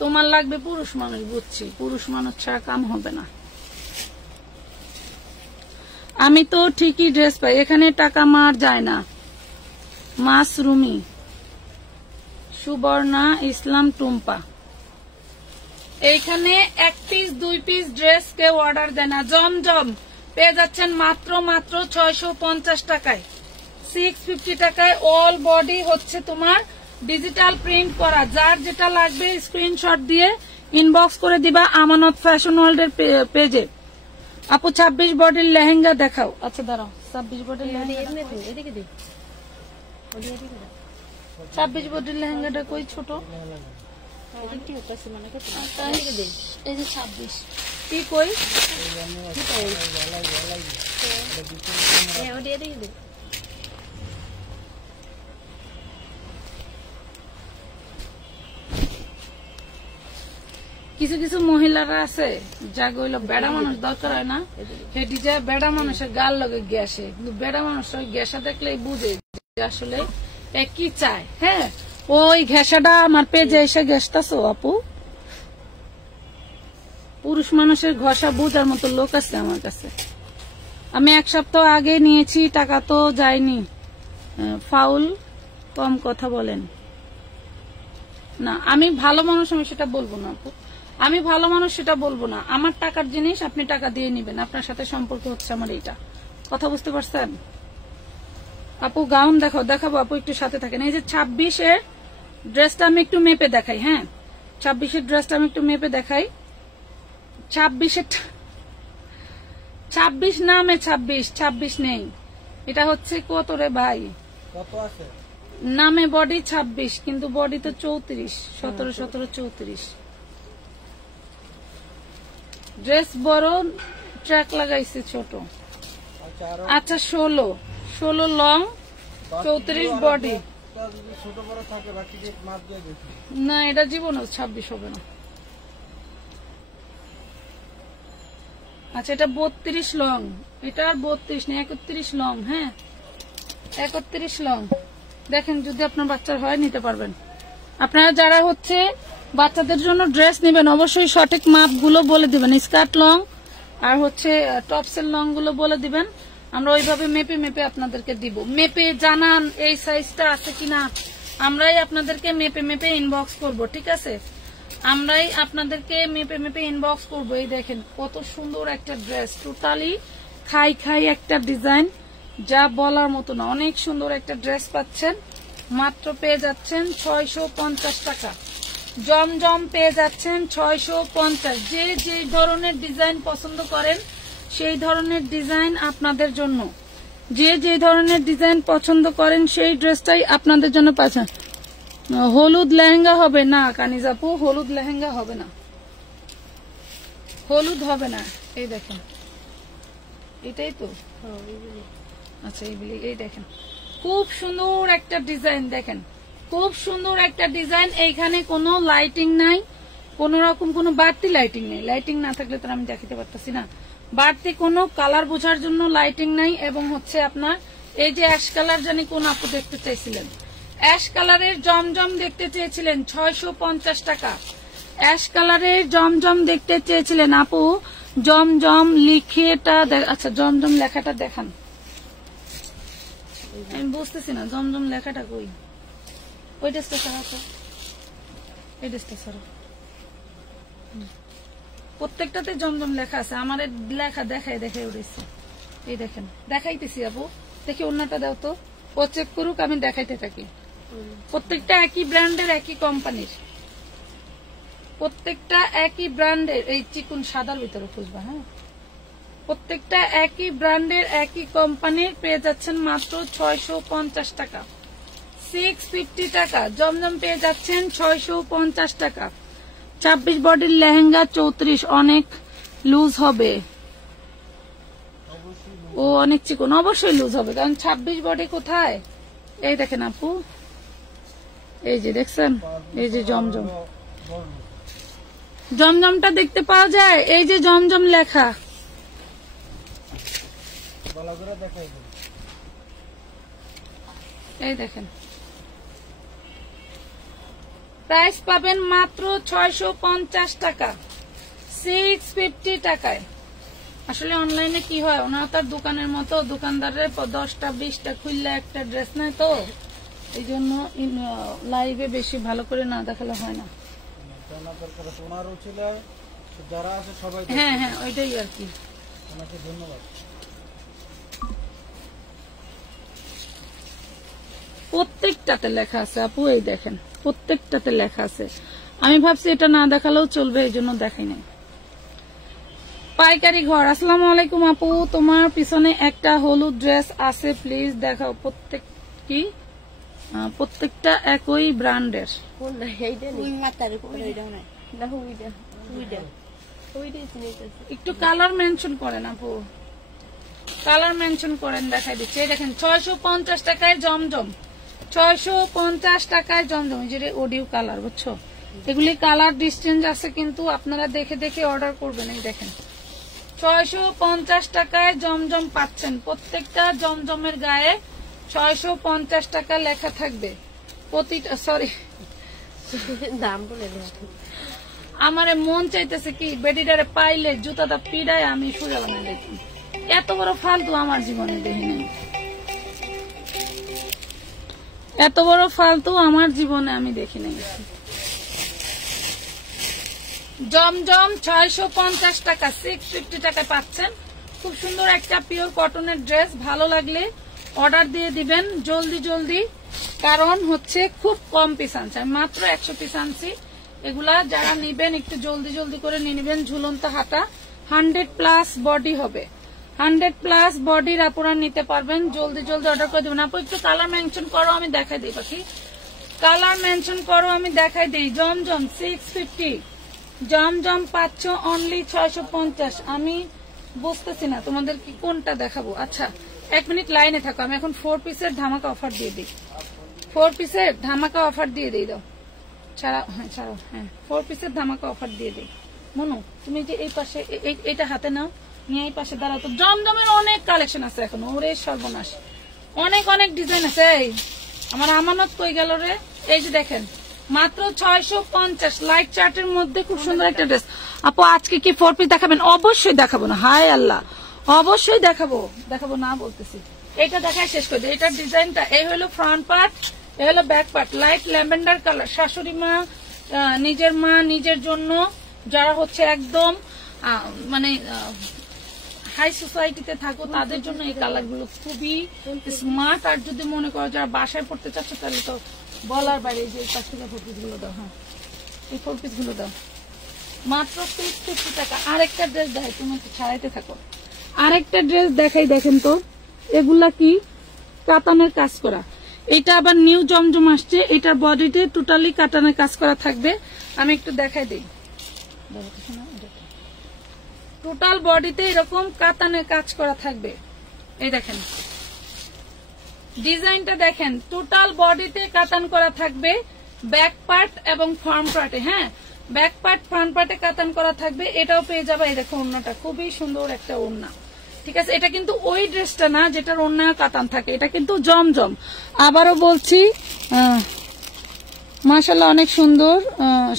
তোমার লাগবে পুরুষ মানুষ, বুঝছি, পুরুষ মানুষ ছাড়া কাম হবে না। আমি তো ঠিকই ড্রেস পাই, এখানে টাকা মার যায় না। মাসরুমি, সুবর্ণা ইসলাম, টুম্পা, এইখানে 1 পিস 2 পিস ড্রেস কেউ অর্ডার দেয় না। জমজম পেয়ে যাচ্ছেন মাত্র 650 টাকায়, 650 টাকায়। অল বডি হচ্ছে তোমার ডিজিটাল প্রিন্ট করা। যার যেটা লাগবে স্ক্রিনশট দিয়ে ইনবক্স করে দিবা আমানত ফ্যাশন ওয়ার্ল্ড এর পেজে। আপু 26 বডির লেহেঙ্গা দেখাও। আচ্ছা দাঁড়াও, 26 বডির লেহেঙ্গা, 26 বডির লেহেঙ্গাটা কই? ছোট এই যে 26 কি কই? কিছু কিছু মহিলারা আছে যা গইল বেড়া মানুষ দরকার হয় না, হেঁটি যায় বেড়া মানুষের গাল লগে গ্যাসে, কিন্তু বেড়া মানুষ ওই গ্যাসা দেখলেই বুঝে যে আসলে কি চায়। হ্যাঁ, ওই ঘেঁষাটা আমার পেজে এসে ঘেসতাছো আপু। পুরুষ মানুষের ঘষা বুঝার মতো লোক আছে আমার কাছে। আমি 1 সপ্তাহ আগে নিয়েছি, টাকা তো যায়নি। ফাউল কম কথা বলেন না। আমি ভালো মানুষ, আমি সেটা বলবো না আপু, আমি ভালো মানুষ সেটা বলবো না। আমার টাকার জিনিস আপনি টাকা দিয়ে নিবেন, আপনার সাথে সম্পর্ক হচ্ছে আমার এইটা। কথা বুঝতে পারছেন? আপু গাউন দেখাবো আপু, একটু সাথে থাকেন। এই যে 26-এর ড্রেসটা আমি একটু মেপে দেখাই। হ্যাঁ, 26-এর ড্রেসটা আমি একটু মেপে দেখাই। 26 নামে 26 নেই, এটা হচ্ছে কত রে ভাই? কত আছে? নামে বডি 26 কিন্তু বডি তো 34, 17 34। ড্রেস বড়, ট্র্যাক লাগাইছে ছোট। আচ্ছা 16 লং, 34 বডি। ছোট বড় থাকে, বাকি মাপ দিয়ে দেখি না, এটা জীবনে 26 হবে না। আচ্ছা এটা 32 লং, এটা আর 32 নেই, 31 লং। হ্যাঁ 31 লং। দেখেন যদি আপনার বাচ্চার হয় নিতে পারবেন। আপনারা যারা হচ্ছে বাচ্চাদের জন্য ড্রেস নেবেন অবশ্যই সঠিক মাপগুলো বলে দিবেন। স্কার্ট লং আর হচ্ছে টপসের লং গুলো বলে দিবেন, আমরা ওইভাবে মেপে মেপে আপনাদেরকে দিব। মেপে জানান এই সাইজটা আছে কিনা, আমরাই আপনাদেরকে মেপে মেপে ইনবক্স করব। ঠিক আছে, আমরাই আপনাদেরকে মেপে মেপে ইনবক্স করবো। এই দেখেন কত সুন্দর একটা ড্রেস, টোটালি খাই একটা ডিজাইন, যা বলার মতো না। অনেক সুন্দর একটা ড্রেস পাচ্ছেন, মাত্র পেয়ে যাচ্ছেন 650 টাকা। জমজম পেয়ে যাচ্ছেন 650। যে যে ধরনের ডিজাইন পছন্দ করেন সেই ধরনের ডিজাইন আপনাদের জন্য, যে যে ধরনের ডিজাইন পছন্দ করেন সেই ড্রেসটাই আপনাদের জন্য পাচ্ছেন। হলুদ লেহেঙ্গা হবে না কানিজ আপু, হলুদ লেহেঙ্গা হবে না, হলুদ হবে না। এই দেখেন এটাই তো, আচ্ছা এইগুলি। এই দেখেন খুব সুন্দর একটা ডিজাইন, দেখেন খুব সুন্দর একটা ডিজাইন। এইখানে কোনো লাইটিং নাই, কোন রকম কোনো বাড়তি লাইটিং নেই। লাইটিং না থাকলে তো আমি দেখাতে পারতেছি না। বাড়তি কোনো কালার বোঝার জন্য লাইটিং নাই। এবং হচ্ছে আপনার এই যে অ্যাশ কালার, জানি কোন আপু দেখতে চাইছিলেন, অ্যাশ কালারের জমজম দেখতে চেয়েছিলেন 650 টাকা। অ্যাশ কালারের জমজম দেখতে চেয়েছিলেন আপু, জমজম লিখেটা, আচ্ছা জমজম লেখাটা দেখান। আমি বুঝতেছি না জমজম লেখাটা কই। ওই ড্রেসটা সারা তো, এই ড্রেসটা সারা, প্রত্যেকটাতে জমজম লেখা আছে। আমার লেখা দেখাই উঠেছে। এই দেখেন দেখাইতেছি আপু, দেখি অন্যটা দাও তো, ও চেক করুক, আমি দেখাইতে থাকি। প্রত্যেকটা একই ব্র্যান্ডের, একই কোম্পানির, প্রত্যেকটা একই ব্র্যান্ডের। এই চিকুন সাদার ভিতরে খুঁজবা, হ্যাঁ, প্রত্যেকটা একই ব্র্যান্ডের, একই কোম্পানির পেয়ে যাচ্ছেন মাত্র 650 টাকা, 650 টাকা। জমজম পেয়ে যাচ্ছেন 650 টাকা। 26 বডির লেহেঙ্গা 34, অনেক লুজ হবে। ও অনেক চিকন, অবশ্যই লুজ হবে, কারণ 26 বডি কোথায়? এই দেখেন আপু, এই যে দেখছেন, এই যে জমজম, জমজমটা দেখতে পাওয়া যায়, এই যে জমজম লেখা। এই দেখেন, প্রাইস পাবেন মাত্র 650 টাকা, 650 টাকায়। আসলে অনলাইনে কি হয়, ওনারা তার দোকানের মতো দোকানদারের 10টা 20টা খুললে একটা ড্রেস নেয়, তো এই জন্য লাইভে বেশি ভালো করে না দেখালে হয় না। হ্যাঁ হ্যাঁ, ওইটাই আর কি। ধন্যবাদ। প্রত্যেকটাতে লেখা আছে আপু, এই দেখেন প্রত্যেকটাতে লেখা আছে। আমি ভাবছি এটা না দেখালেও চলবে, এই জন্য দেখাই নাই। পাইকারি ঘর, আসসালামু আলাইকুম আপু, তোমার পিছনে একটা হলুদ ড্রেস আছে, প্লিজ দেখাও। প্রত্যেকটা একই ব্র্যান্ডের। একটু কালার মেনশন করেন আপু, কালার মেনশন করেন, দেখাই দিচ্ছি। এই দেখেন 650 টাকায় জমজম, 650 টাকায় জমজম। যে অডিও কালার, বুঝছো, এগুলি কালার ডিস্টেন্স আছে, কিন্তু আপনারা দেখে দেখে অর্ডার করবেন। এই দেখেন 650 টাকায় জমজম পাচ্ছেন। প্রত্যেকটা জমজমের গায়ে 650 টাকা লেখা থাকবে প্রতিটা। সরি, দাম বলে আমার মন চাইতেছে কি বেডিটারে পাইলে জুতাটা পিড়ায় আমি সোজা বানাই দেখি। এত বড় ফালতু আমার জীবনে দেখিনি, এত বড় ফালতু আমার জীবনে আমি দেখি নাই। জমজম 650 টাকা, 650 টাকায় পাচ্ছেন। খুব সুন্দর একটা পিওর কটনের ড্রেস, ভালো লাগলে অর্ডার দিয়ে দিবেন জলদি জলদি, কারণ হচ্ছে খুব কম পিস আনছে, আমি মাত্র 100 পিস আনছি। এগুলা যারা নিবেন একটু জলদি জলদি করে নিয়ে নিবেন। ঝুলন্ত হাতা, 100+ বডি হবে, 100+ বডির আপুরা নিতে পারবেন, জলদি জলদি অর্ডার করে দেবেন। আপু একটু কালার মেনশন করো, আমি দেখাই দিই পাখি, কালার মেনশন করো, আমি দেখাই দিই। জমজম 650, জমজম পাচ্ছ অনলি 650। আমি বুঝতেছি না তোমাদের কি কোনটা দেখাবো। আচ্ছা 1 মিনিট লাইনে থাকো, আমি এখন 4 পিসের ধামাকা অফার দিয়ে দিই, 4 পিসের ধামাকা অফার দিয়ে দিই। দাও ছাড়া, হ্যাঁ ছাড়ো, হ্যাঁ 4 পিসের ধামাকা অফার দিয়ে দিই। মনু তুমি যে এই পাশে এটা হাতে নাও, নিয়ে এই পাশে দাঁড়াও তো। জমজমের অনেক কালেকশন আছে এখন, ওরে সর্বনাশ, অনেক অনেক ডিজাইন আছে। এই আমার আমানত কই গেল রে? এই যে দেখেন মাত্র 650, লাইট চার্টের মধ্যে খুব সুন্দর একটা ড্রেস। আপু আজকে কি 4 পিস দেখাবেন? অবশ্যই দেখাবো না, হায় আল্লাহ, অবশ্যই দেখাবো, দেখাবো না বলতেছি। এটা দেখায় শেষ করে দিই। এটার ডিজাইনটা এই হলো ফ্রন্ট পার্ট, এই হলো back part, light lavender colour. শাশুড়ি মা, নিজের মা, নিজের জন্য, যারা হচ্ছে একদম মানে হাই সোসাইটিতে থাকো তাদের জন্য এই কালার গুলো খুবই স্মার্ট। আর যদি মনে করো যারা বাসায় পড়তে চাচ্ছ তাহলে তো বলার বাইরে। যে এই পাশ থেকে 4 পিস গুলো দাও, হ্যাঁ এই 4 পিস গুলো দাও মাত্র 650 টাকা। আরেকটা ড্রেস দেখাই, তুমি একটু ছাড়াইতে থাকো। আরেকটা ড্রেস দেখাই, দেখেন তো এগুলা কি কাতানের কাজ করা। এটা আবার নিউ জমজম আসছে, এটার বডিতে টোটালি কাতানের কাজ করা থাকবে। আমি একটু দেখাই দিই, টোটাল বডিতে এরকম কাতানের কাজ করা থাকবে। এই দেখেন ডিজাইনটা দেখেন, টোটাল বডিতে কাতান করা থাকবে, ব্যাক পার্ট এবং ফ্রন্ট পার্টে। হ্যাঁ ব্যাক পার্ট ফ্রন্ট পার্টে কাতান করা থাকবে। এটাও পেয়ে যাবে। এই দেখো ওড়নাটা খুবই সুন্দর একটা ওড়না, ঠিক আছে। এটা কিন্তু ওই ড্রেসটা না যেটার ওড়নায় কাতান থাকে, এটা কিন্তু জমজম। আবারও বলছি মাশাআল্লাহ অনেক সুন্দর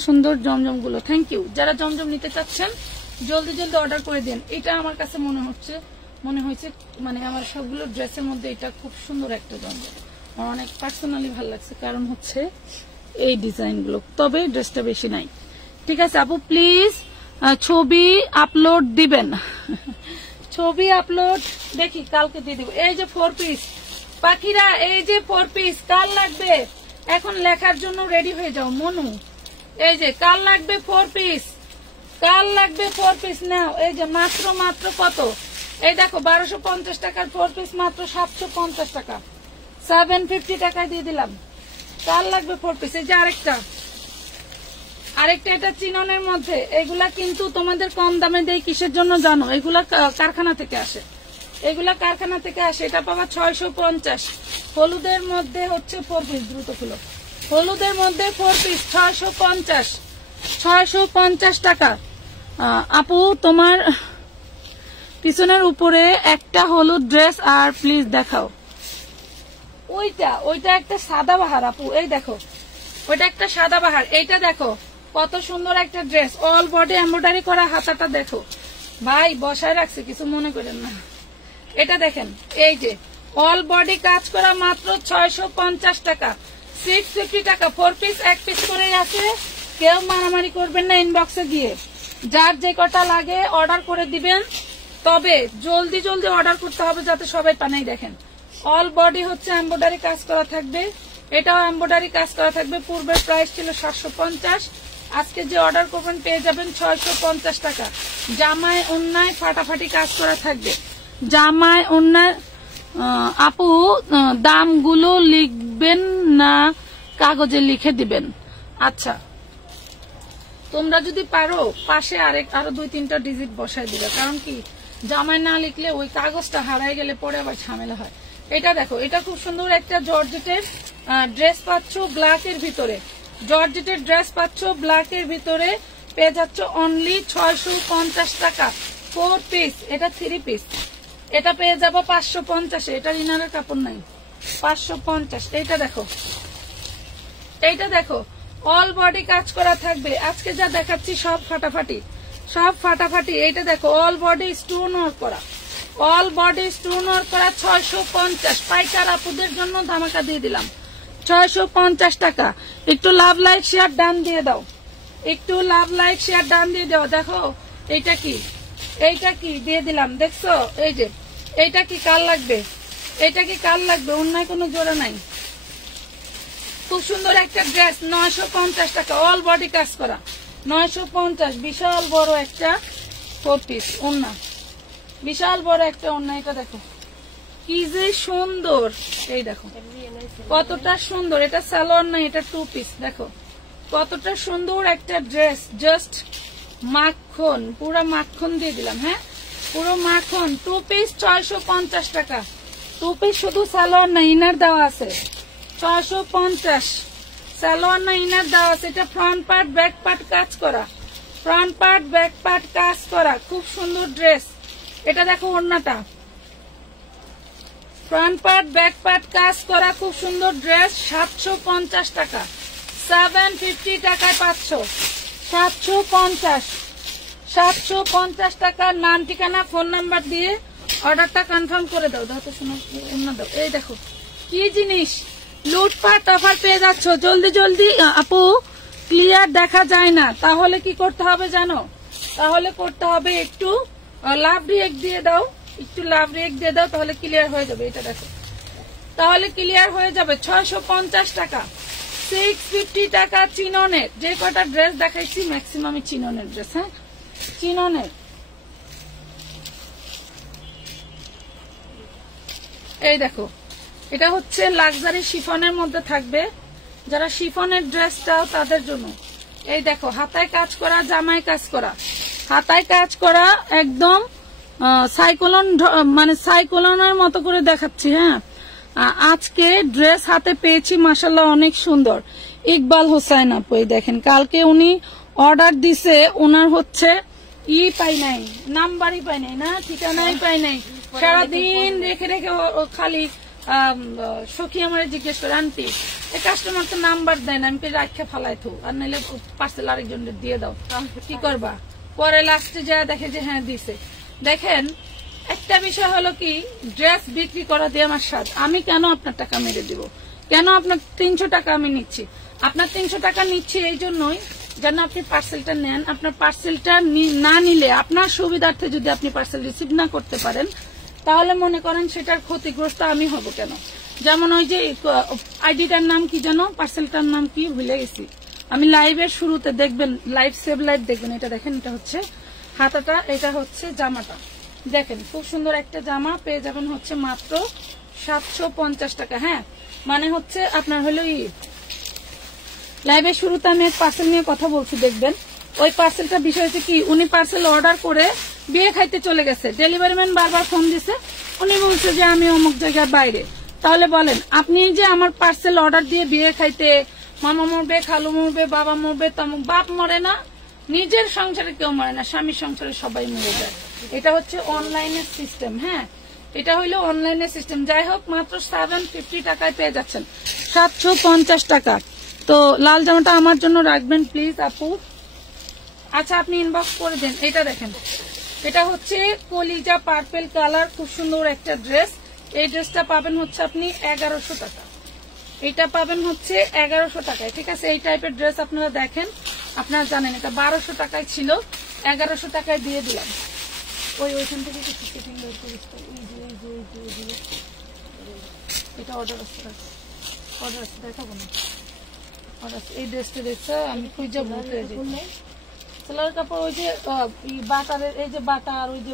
সুন্দর জমজম গুলো। Thank you. যারা জমজম নিতে চাচ্ছেন জলদি জলদি অর্ডার করে দেন। এটা আমার কাছে মনে হয়েছে মানে আমার সবগুলো ড্রেসের মধ্যে এটা খুব সুন্দর একটা জমজম, আমার অনেক পার্সোনালি ভালো লাগছে, কারণ হচ্ছে এই ডিজাইন গুলো। তবে ড্রেসটা বেশি নাই, ঠিক আছে আপু প্লিজ ছবি আপলোড দিবেন, ছবি আপলোড দেখি কালকে দিয়ে দিব। এই যে 4 পিস পাখিরা, এই যে 4 পিস কার লাগবে এখন লেখার জন্য রেডি হয়ে যাও। মনু, এই যে কাল লাগবে 4 পিস, কাল লাগবে 4 পিস নাও। এই যে মাত্র মাত্র কত, এই দেখো 1250 টাকার 4 পিস মাত্র 750 টাকা, 750 টাকায় দিয়ে দিলাম। কাল লাগবে 4 পিস। এই যে আরেকটা এটা চিননের মধ্যে। এগুলা কিন্তু তোমাদের কম দামে দেয় কিসের জন্য জানো? এগুলা কারখানা থেকে আসে, এগুলা কারখানা থেকে আসে। এটা পাবা 650। হলুদের মধ্যে হচ্ছে 4 পিস, দ্রুত খুলো। হলুদের মধ্যে 4 পিস 650 টাকা। আপু তোমার পিছনের উপরে একটা হলুদ ড্রেস আর প্লিজ দেখাও। ওইটা একটা সাদাবাহার আপু, এই দেখো ওইটা একটা সাদাবাহার। এইটা দেখো কত সুন্দর একটা ড্রেস, অল বডি এমব্রয়ডারি করা, হাতাটা দেখো ভাই, বসায় রাখছে কিছু মনে করেন না। এটা দেখেন, এই যে অল বডি কাজ করা মাত্র 650 টাকা, 650 টাকা। 4 পিস 1 পিস করে আছে, কেউ মারামারি করবেন না ইনবক্সে গিয়ে। যার যে কটা লাগে অর্ডার করে দিবেন, তবে জলদি জলদি অর্ডার করতে হবে যাতে সবাই পানাই। দেখেন অল বডি হচ্ছে এমব্রয়ডারি কাজ করা থাকবে, এটাও এমব্রয়ডারি কাজ করা থাকবে। পূর্বের প্রাইস ছিল 750, আজকে যে অর্ডার করবেন পেয়ে যাবেন 650 টাকা। জামায় ওন্নায় ফাটাফাটি কাজ করা থাকবে, জামায় ওন্নায়। আপু দামগুলো লিখবেন না, কাগজে লিখে দিবেন। আচ্ছা, তোমরা যদি পারো পাশে আরো 2-3টা ডিজিট বসাই দিবে, কারণ কি জামায় না লিখলে ওই কাগজটা হারাই গেলে পরে আবার ঝামেলা হয়। এটা দেখো, এটা খুব সুন্দর একটা জর্জেটের ড্রেস পাচ্ছ ব্ল্যাকের ভিতরে, জর্জেটের ড্রেস পাচ্ছ ব্ল্যাকের ভিতরে, পেয়ে যাচ্ছ অনলি 650 টাকা 4 পিস। এটা 3 পিস, এটা পেয়ে যাবো 550। এটা ইনারের কাপড় নাই, 550। এইটা দেখো অল বডি কাজ করা থাকবে। আজকে যা দেখাচ্ছি সব ফাটাফাটি, সব ফাটাফাটি। এইটা দেখো অল বডি স্টোন ওয়ার্ক করা, অল বডি স্টোন ওয়ার্ক করা 650। পাইকার আপুদের জন্য ধামাকা দিয়ে দিলাম 650 টাকা। একটু লাভ লাইক শেয়ার ডান দিয়ে দাও, একটু লাভ লাইক শেয়ার ডান দিয়ে দাও। দেখো এইটা কি, এইটা কি দিয়ে দিলাম, দেখছো? এই যে এইটা কি কাল লাগবে, এইটা কি কাল লাগবে, অন্যায় কোনো জোড়া নাই। খুব সুন্দর একটা ড্রেস 950 টাকা, অল বডি কাজ করা 950। বিশাল বড় একটা 4 পিস ওন্না, বিশাল বড় একটা ওন্না। এটা দেখো কি যে সুন্দর, এই দেখো কতটা সুন্দর। এটা সালোয়ার না, এটা 2 পিস। দেখো কতটা সুন্দর একটা ড্রেস, জাস্ট মাখন, পুরো মাখন দিয়ে দিলাম। হ্যাঁ, পুরো মাখন। 2 পিস 650 টাকা, 2 পিস। শুধু সালোয়ার না, ইনার দেওয়া আছে 650। সালোয়ার না, ইনার দেওয়া আছে। এটা ফ্রন্ট পার্ট ব্যাক পার্ট কাজ করা, ফ্রন্ট পার্ট ব্যাক পার্ট কাজ করা, খুব সুন্দর ড্রেস। এটা দেখো ওড়নাটা, ফ্রন্ট পার্ট ব্যাক পার্ট কাজ করা, খুব সুন্দর ড্রেস। 750 টাকা, 750 টাকায় পাচ্ছ। 750 টাকা। নাম ঠিকানা ফোন নাম্বার দিয়ে অর্ডারটা কনফার্ম করে দাও। দাও তো শোনো, দাও। এই দেখো কি জিনিস, লুটপাট অফার পেয়ে যাচ্ছ। জলদি জলদি আপু, ক্লিয়ার দেখা যায় না, তাহলে কি করতে হবে জানো? তাহলে করতে হবে একটু লাভ রিয়েক্ট দিয়ে দাও, একটু লাভ রিয়েক্ট দিয়ে দাও, তাহলে ক্লিয়ার হয়ে যাবে। এটা দেখো, তাহলে ক্লিয়ার হয়ে যাবে। 650 টাকা, 650 টাকা চিননের। যে কটা ড্রেস দেখাইছি ম্যাক্সিমামই চিননের ড্রেস। হ্যাঁ, চিননের। এই দেখো, এটা হচ্ছে লাক্সারি শিফনের মধ্যে থাকবে, যারা শিফনের ড্রেস চাও তাদের জন্য। এই দেখো হাতায় কাজ করা, জামায় কাজ করা, হাতায় কাজ করা, একদম সাইক্লোন, মানে সাইক্লোনের মতো করে দেখাচ্ছি। হ্যাঁ, আজকে ড্রেস হাতে পেয়েছি মাশাআল্লাহ, অনেক সুন্দর। ইকবাল হোসেন আপু, এই দেখেন কালকে উনি অর্ডার দিছে, ওনার হচ্ছে পাই নাই, নাম্বারই পাই নাই, না ঠিকানাই পাই নাই। সারাদিন রেখে রেখে খালি সখী আমার জিজ্ঞেস করে, আন্টি এই কাস্টমার তো নাম্বার দেয় না, আমি রাখা ফালাই থু, আর নাইলে পার্সেল আরেকজনের দিয়ে দাও, কি করবা? পরে লাস্টে যা দেখে যে হ্যাঁ দিছে। দেখেন একটা বিষয় হলো কি, ড্রেস বিক্রি করা দিয়ে আমার স্বাদ। আমি কেন আপনার টাকা মেরে দিব? কেন আপনার 300 টাকা আমি নিচ্ছি? আপনার 300 টাকা নিচ্ছি এই জন্যই যেন আপনি পার্সেলটা নেন। আপনার পার্সেলটা না নিলে, আপনার সুবিধার্থে যদি আপনি পার্সেল রিসিভ না করতে পারেন, তাহলে মনে করেন সেটার ক্ষতিগ্রস্ত আমি হব কেন? যেমন ওই যে আইডিটার নাম কি জানো, পার্সেলটার নাম কি ভুলে গেছি আমি। লাইভের শুরুতে দেখবেন, লাইভ সেভ লাইভ দেখবেন। এটা দেখেন, এটা হচ্ছে হাতাটা, এটা হচ্ছে জামাটা। দেখেন খুব সুন্দর একটা জামা পেয়ে যাবেন হচ্ছে মাত্র 750 টাকা। হ্যাঁ, মানে হচ্ছে আপনার হলো লাইভের শুরুতে আমি এক পার্সেল নিয়ে কথা বলছি, দেখবেন ওই পার্সেলটা বিষয় হচ্ছে কি, উনি পার্সেল অর্ডার করে বিয়ে খাইতে চলে গেছে, ডেলিভারি ম্যান বারবার ফোন দিছে, উনি বলছে যে আমি অমুক জায়গার বাইরে। তাহলে বলেন আপনি যে আমার পার্সেল অর্ডার দিয়ে বিয়ে খাইতে, মামা মরবে, খালু মরবে, বাবা মরবে, তমুক বাপ মরে না, নিজের সংসারে কেউ মরে না, স্বামীর সংসারে সবাই মরে যায়। এটা হচ্ছে অনলাইনের সিস্টেম। হ্যাঁ, এটা হইলো অনলাইনের সিস্টেম। যাই হোক, মাত্র 750 টাকায় পেয়ে যাচ্ছেন, 750 টাকা। তো লাল জামাটা আমার জন্য রাখবেন প্লিজ আপু। আচ্ছা, আপনি ইনবক্স করে দেন। এটা দেখেন, এটা হচ্ছে কলিজা পার্পেল কালার, খুব সুন্দর একটা ড্রেস। এই ড্রেসটা পাবেন হচ্ছে আপনি 1100 টাকা। এটা পাবেন হচ্ছে 1100 টাকায়। ঠিক আছে, এই টাইপের ড্রেস আপনারা দেখেন, আপনারা জানেন এটা 1200 টাকায় ছিল, 1100 টাকায় দিয়ে দিলাম। ওইখান থেকে কিছু সেটিং বের করিস। এটা অর্ডার আছে, দেখাবো না। এই ড্রেসটা দেখছো, আমি খুঁজে বলতে সেলার কাপড় ওই যে বাটারের, এই যে বাটার, ওই যে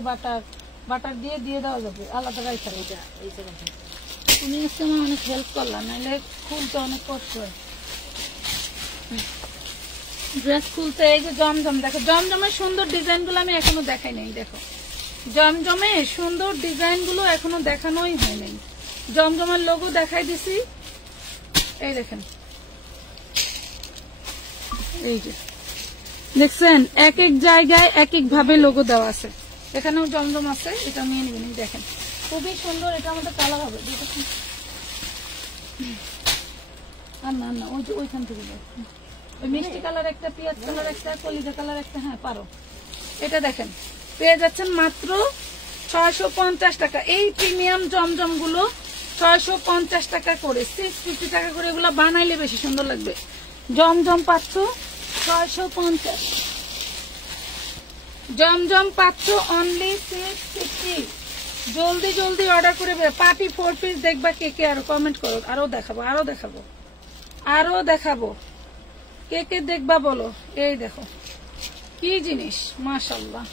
বাটার দিয়ে দেওয়া যাবে আলাদা রাইসার। তুমি আজকে আমার অনেক হেল্প করলাম, নাহলে খুলতে অনেক কষ্ট হয় ড্রেস খুলতে। এই যে জমজম, দেখো জমজমের সুন্দর ডিজাইন গুলো আমি এখনো দেখাই নাই। দেখো জমজমে সুন্দর ডিজাইন গুলো এখনো দেখানোই হয় নাই। জমজমের লোগো দেখাই দিছি, এই দেখেন, এই যে দেখছেন এক এক জায়গায় এক এক ভাবে লোগো দেওয়া আছে। এখানেও জমজম আছে, এটা নিয়ে নেবেন। দেখেন খুবই সুন্দর, এটা আমাদের কালার হবে। আর না না, ওই যে ওইখান থেকে ওই মিষ্টি কালার একটা, পেঁয়াজ কালার একটা, কলিজা কালার একটা। হ্যাঁ পারো। এটা দেখেন পেয়ে যাচ্ছেন মাত্র 650 টাকা। এই প্রিমিয়াম জমজম গুলো 650 টাকা করে, 650 টাকা করে। এগুলো বানাইলে বেশি সুন্দর লাগবে। জমজম পাচ্ছ 650, জমজম পাচ্ছ অনলি 650। জলদি জলদি অর্ডার করে পার্টি 4 পিস দেখবা কে কে, আরো কমেন্ট করো। আরো দেখাবো কে কে দেখবা বলো। এই দেখো কি জিনিস, মাশাআল্লাহ।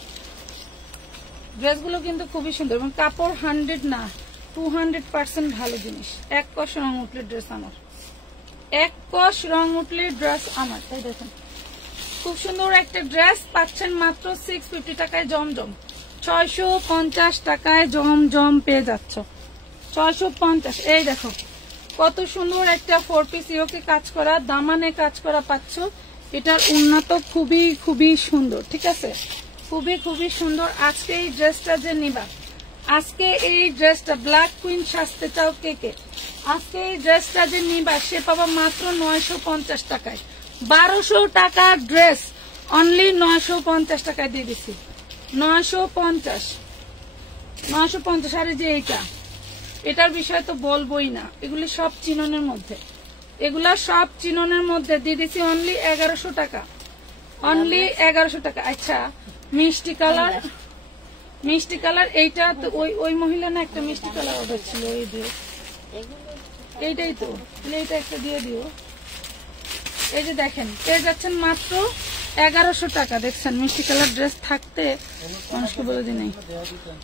ড্রেসগুলো কিন্তু খুবই সুন্দর এবং কাপড় 100 না 200% ভালো জিনিস। এক কষ রং উঠলে ড্রেস আমার, এক কষ রং উঠলে ড্রেস আমার। এই দেখেন খুব সুন্দর একটা ড্রেস পাচ্ছেন মাত্র 650 টাকায়। জমজম 650 টাকায় জমজম পেয়ে যাচ্ছ, 650। এই দেখো কত সুন্দর একটা 4 পিস ইয়োকে কাজ করা, দামানে কাজ করা পাচ্ছ। এটার উন্নত খুবই খুবই সুন্দর। ঠিক আছে, খুবই সুন্দর। আজকে এই ড্রেসটা যে নিবা, আজকে এই ড্রেসটা ব্ল্যাক কুইন সাজতে চাও কে কে, আজকে এই ড্রেসটা যে নিবা সে পাবা মাত্র 950 টাকায়। 1200 টাকার ড্রেস অনলি 950 টাকায় দিয়ে দিচ্ছি। 950। আর যে এটার বিষয় তো বলবোই না, এগুলি সব চিননের মধ্যে, এগুলা সব চিননের মধ্যে দিয়ে দিচ্ছি অনলি 1100 টাকা, অনলি 1100 টাকা। আচ্ছা মিষ্টি কালার এইটা তো ওই মহিলা না একটা মিষ্টি কালার অর্ডার ছিল, এই ড্রেস এইটাই তো, এইটা একটা দিয়ে দিও। এই যে দেখেন পেয়ে যাচ্ছেন মাত্র 1100 টাকা। দেখছেন মিষ্টি কালার ড্রেস থাকতে মানুষকে বলে দিই নাই।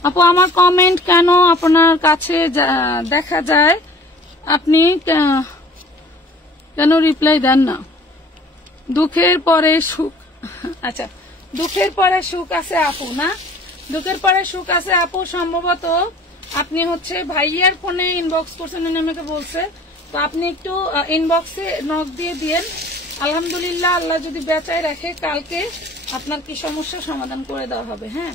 আপু আমার কমেন্ট কেন আপনার কাছে দেখা যায়, আপনি কেন রিপ্লাই দেন না? দুঃখের পরে সুখ। আচ্ছা দুঃখের পরে সুখ আছে আপু, না দুঃখের পরে সুখ আছে আপু। সম্ভবত আপনি হচ্ছে ভাইয়ার ফোনে ইনবক্স করছেন, আমাকে বলছে, তো আপনি একটু ইনবক্সে নক দিয়ে দিয়েন। আলহামদুলিল্লাহ আল্লাহ যদি বেঁচায় রাখে কালকে আপনার কি সমস্যা সমাধান করে দেওয়া হবে। হ্যাঁ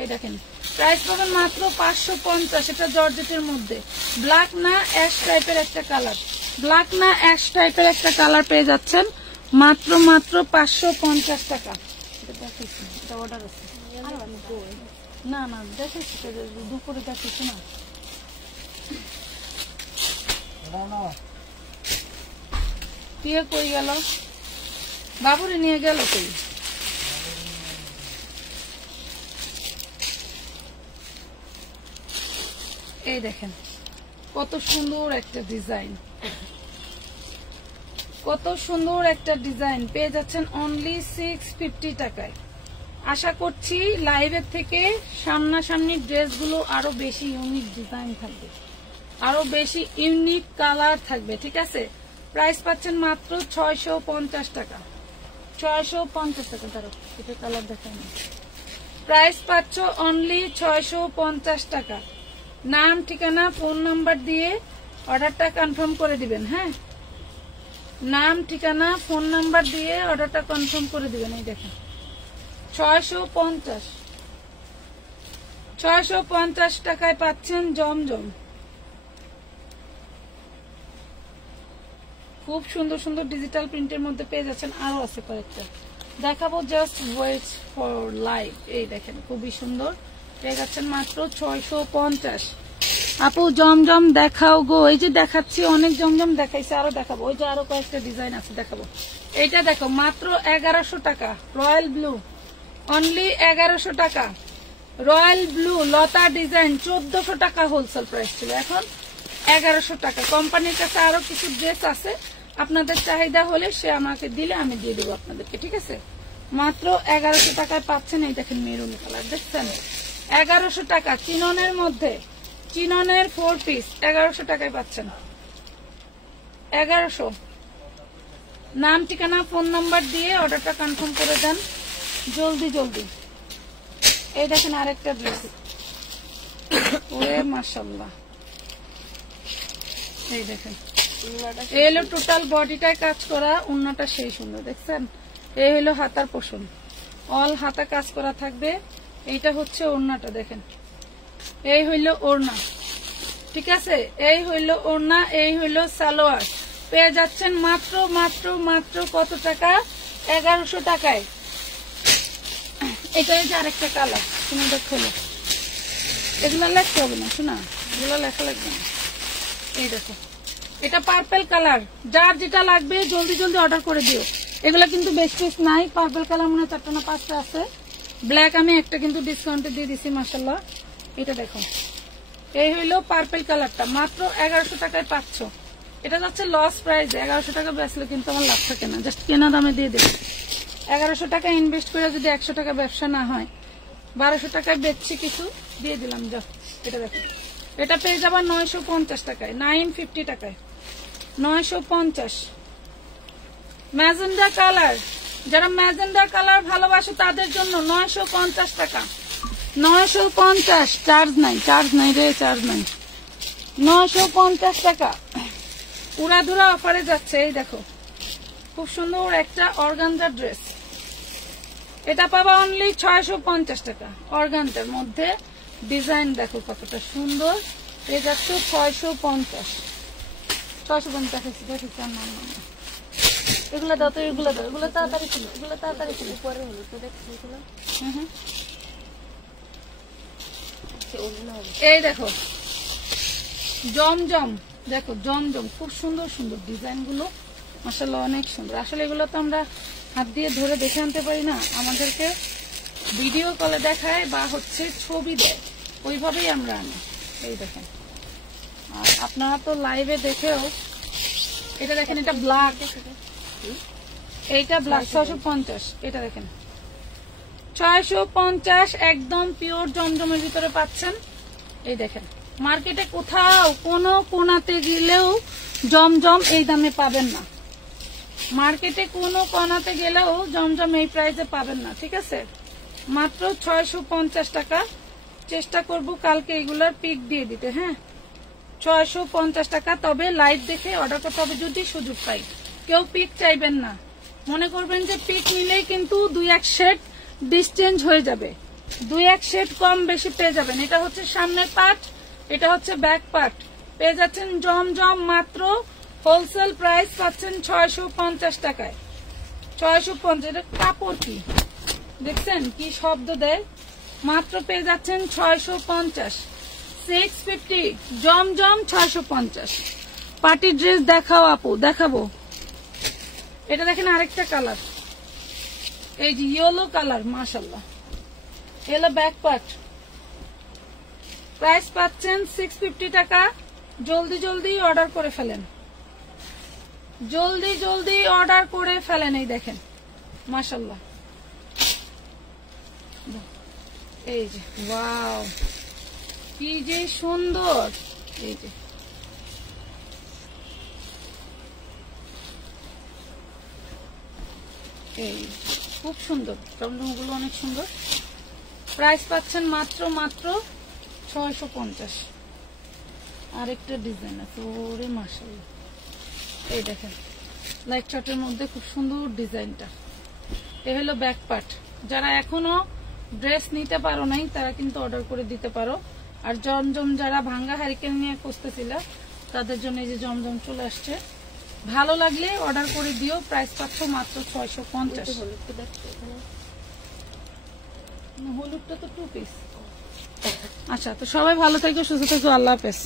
এই দেখেন প্রাইস পাবেন মাত্র 550। এটা জর্জেটের মধ্যে ব্ল্যাক না অ্যাশ টাইপের একটা কালার, ব্ল্যাক না অ্যাশ টাইপের একটা কালার পেয়ে যাচ্ছেন মাত্র 550 টাকা। এটা অর্ডার আছে না না দেখেছি দুপুরে দেখেছি না। কে কই গেল, বাবুরে নিয়ে গেল কই? এই দেখেন কত সুন্দর একটা ডিজাইন, কত সুন্দর একটা ডিজাইন পেয়ে যাচ্ছেন অনলি 650 টাকায়। আশা করছি লাইভের থেকে সামনাসামনি ড্রেসগুলো আরো বেশি ইউনিক ডিজাইন থাকবে, আরো বেশি ইউনিক কালার থাকবে, ঠিক আছে। প্রাইস পাচ্ছেন মাত্র 650 টাকা, 650 টাকা। তারও এটা কালার দেখাই না। প্রাইস পাচ্ছ অনলি 650 টাকা। নাম, ঠিকানা, ফোন নাম্বার দিয়ে অর্ডারটা কনফার্ম করে দিবেন। হ্যাঁ, নাম, ঠিকানা, ফোন নাম্বার দিয়ে অর্ডারটা কনফার্ম করে দিবেন। এই দেখেন 650 টাকায় পাচ্ছেন জমজম। খুব সুন্দর সুন্দর ডিজিটাল প্রিন্টের মধ্যে পেয়ে যাচ্ছেন, আরো আছে কয়েকটা দেখাবো, জাস্ট ওয়েট ফর লাইভ। এই দেখেন খুবই সুন্দর পেয়ে যাচ্ছেন মাত্র 650। আপু জমজম দেখাও গো। এই যে দেখাচ্ছি, অনেক জমজম দেখাইছে, আরো দেখাবো। ওই যে আরো কয়েকটা ডিজাইন আছে দেখাবো। এইটা দেখো মাত্র 1100 টাকা, রয়্যাল ব্লু, অনলি 1100 টাকা। রয়্যাল ব্লু লতা ডিজাইন 1400 টাকা হোলসেল প্রাইস ছিল, এখন 1100 টাকা। কোম্পানির কাছে আরো কিছু ড্রেস আছে, আপনাদের চাহিদা হলে সে আমাকে দিলে আমি দিয়ে দেবো আপনাদেরকে, ঠিক আছে। মাত্র 1100 টাকায় পাচ্ছেন। এই দেখেন মেরুন কালার, দেখছেন 1100 টাকা। চিননের মধ্যে, চিননের 4 পিস 1100 টাকায় পাচ্ছেন, 1100। নাম, ঠিকানা, ফোন নাম্বার দিয়ে অর্ডারটা কনফার্ম করে দেন জলদি জলদি। এই দেখেন আরেকটা ড্রেস, ওরে মাশাআল্লাহ। এই দেখেন এই হলো টোটাল বডিটায় কাজ করা, ওড়নাটা সেই সুন্দর, দেখছেন। এই হলো হাতার পোষণ, অল হাতা কাজ করা থাকবে। এইটা হচ্ছে ওড়নাটা, দেখেন এই হইল ওড়না, ঠিক আছে। এই হইল ওড়না, এই হইল সালোয়ার। পেয়ে যাচ্ছেন মাত্র মাত্র মাত্র কত টাকা? 1100 টাকায়। এটা হচ্ছে আরেকটা কালার, তুমি দেখো, এগুলো লেখতে হবে না শোনা, এগুলো লেখা লাগবে না। এই দেখো এটা পার্পল কালার, যার যেটা লাগবে জলদি জলদি অর্ডার করে দিও। এগুলো কিন্তু বেশ পিস নাই, পার্পল কালার মনে হয় 4টা না 5টা আছে। ব্ল্যাক আমি একটা কিন্তু ডিসকাউন্টে দিয়ে দিছি মাশাআল্লাহ। এটা দেখো এই হইলো পার্পল কালারটা, মাত্র 1100 টাকায় পাচ্ছ। এটা যাচ্ছে লস প্রাইস, 1100 টাকা বেচলে কিন্তু আমার লাভ থাকে না, জাস্ট কেনা দামে দিয়ে দেবে। 1100 টাকা ইনভেস্ট করে যদি 100 টাকা ব্যবসা না হয়, 1200 টাকায় বেচছি কিছু দিয়ে দিলাম। যা এটা দেখো, এটা পেয়ে যাবা 950 টাকায়, 950 টাকায়, 950। ম্যাজেন্ডা কালার, যারা ম্যাজেন্ডা কালার ভালোবাসে তাদের জন্য 950 টাকা, 950। চার্জ নাই রে, চার্জ নাই। 950 টাকা উড়াধুরা অফারে যাচ্ছে। এই দেখো খুব সুন্দর একটা অর্গানজা ড্রেস, এটা পাবা অনলি 650 টাকা। অর্গানজার মধ্যে ডিজাইন দেখো কতটা সুন্দর, পেয়ে যাচ্ছে 650। 650 দেখেছি। এগুলো দাও তো, এগুলো দাও, এগুলো তাড়াতাড়ি ছিল, এগুলো তাড়াতাড়ি ছিল, পরে হলো তো দেখছি। এই দেখো জমজম, দেখো জমজম খুব সুন্দর সুন্দর ডিজাইন গুলো মাশাআল্লাহ, অনেক সুন্দর। আসলে এগুলো তো আমরা হাত দিয়ে ধরে দেখে আনতে পারি না, আমাদেরকে ভিডিও কলে দেখায় বা হচ্ছে ছবি দেয়, ওইভাবেই আমরা আনি। এই দেখেন, আর আপনারা তো লাইভে দেখেও, এটা দেখেন এটা ব্ল্যাক, এইটা ব্ল্যাক 650। এটা দেখেন 650, একদম পিওর জমজমের ভিতরে পাচ্ছেন। এই দেখেন মার্কেটে কোথাও কোনো কোনাতে গেলেও জমজম এই দামে পাবেন না, মার্কেটে কোনো কোনাতে গেলেও জমজম এই প্রাইসে পাবেন না, ঠিক আছে। মাত্র 650 টাকা। চেষ্টা করব কালকে এগুলার পিক দিয়ে দিতে। হ্যাঁ 650 টাকা, তবে লাইভ দেখে অর্ডার করতে হবে যদি সুযোগ পাই। কেউ পিক চাইবেন না, মনে করবেন যে পিক নিলেই কিন্তু 2-1 শেড ডিসচেঞ্জ হয়ে যাবে, 2-1 শেড কম বেশি পেয়ে যাবেন। এটা হচ্ছে সামনের পার্ট, এটা হচ্ছে ব্যাক পার্ট। পেয়ে যাচ্ছেন জমজম মাত্র হোলসেল প্রাইস পাচ্ছেন 650 টাকায়। 650, এটা কাপড় কি দেখছেন কি শব্দ দেয়, মাত্র পেয়ে যাচ্ছেন 650। 650 জমজম 650। পার্টি ড্রেস দেখাও আপু, দেখাবো। এটা দেখেন আরেকটা কালার, এই যে ইয়েলো কালার, মাশাআল্লাহ। এলো ব্যাক পার্ট, প্রাইস পাচ্ছেন 650 টাকা, জলদি জলদি অর্ডার করে ফেলেন, জলদি জলদি অর্ডার করে ফেলেন। এই দেখেন মাশাআল্লাহ, এই যে ওয়াও কি যে সুন্দর। এই যে এই খুব সুন্দর, জমজমগুলো অনেক সুন্দর। প্রাইস পাচ্ছেন মাত্র 650। আরেকটা ডিজাইন আছে, ওরে মাশাআল্লাহ। এই দেখেন লাইট চার্টের মধ্যে খুব সুন্দর ডিজাইনটা। এ হলো ব্যাক পার্ট। যারা এখনো ড্রেস নিতে পারো নাই তারা কিন্তু অর্ডার করে দিতে পারো। আর জমজম যারা ভাঙ্গা হারিকেন নিয়ে খুঁজতেছিল তাদের জন্য এই যে জমজম চলে আসছে। ভালো লাগলে অর্ডার করে দিও। প্রাইস পাচ্ছ মাত্র 650। হলুদটা তো 2 পিস। আচ্ছা, তো সবাই ভালো থেকো, সুস্থ থেকো, আল্লাহ হাফেজ।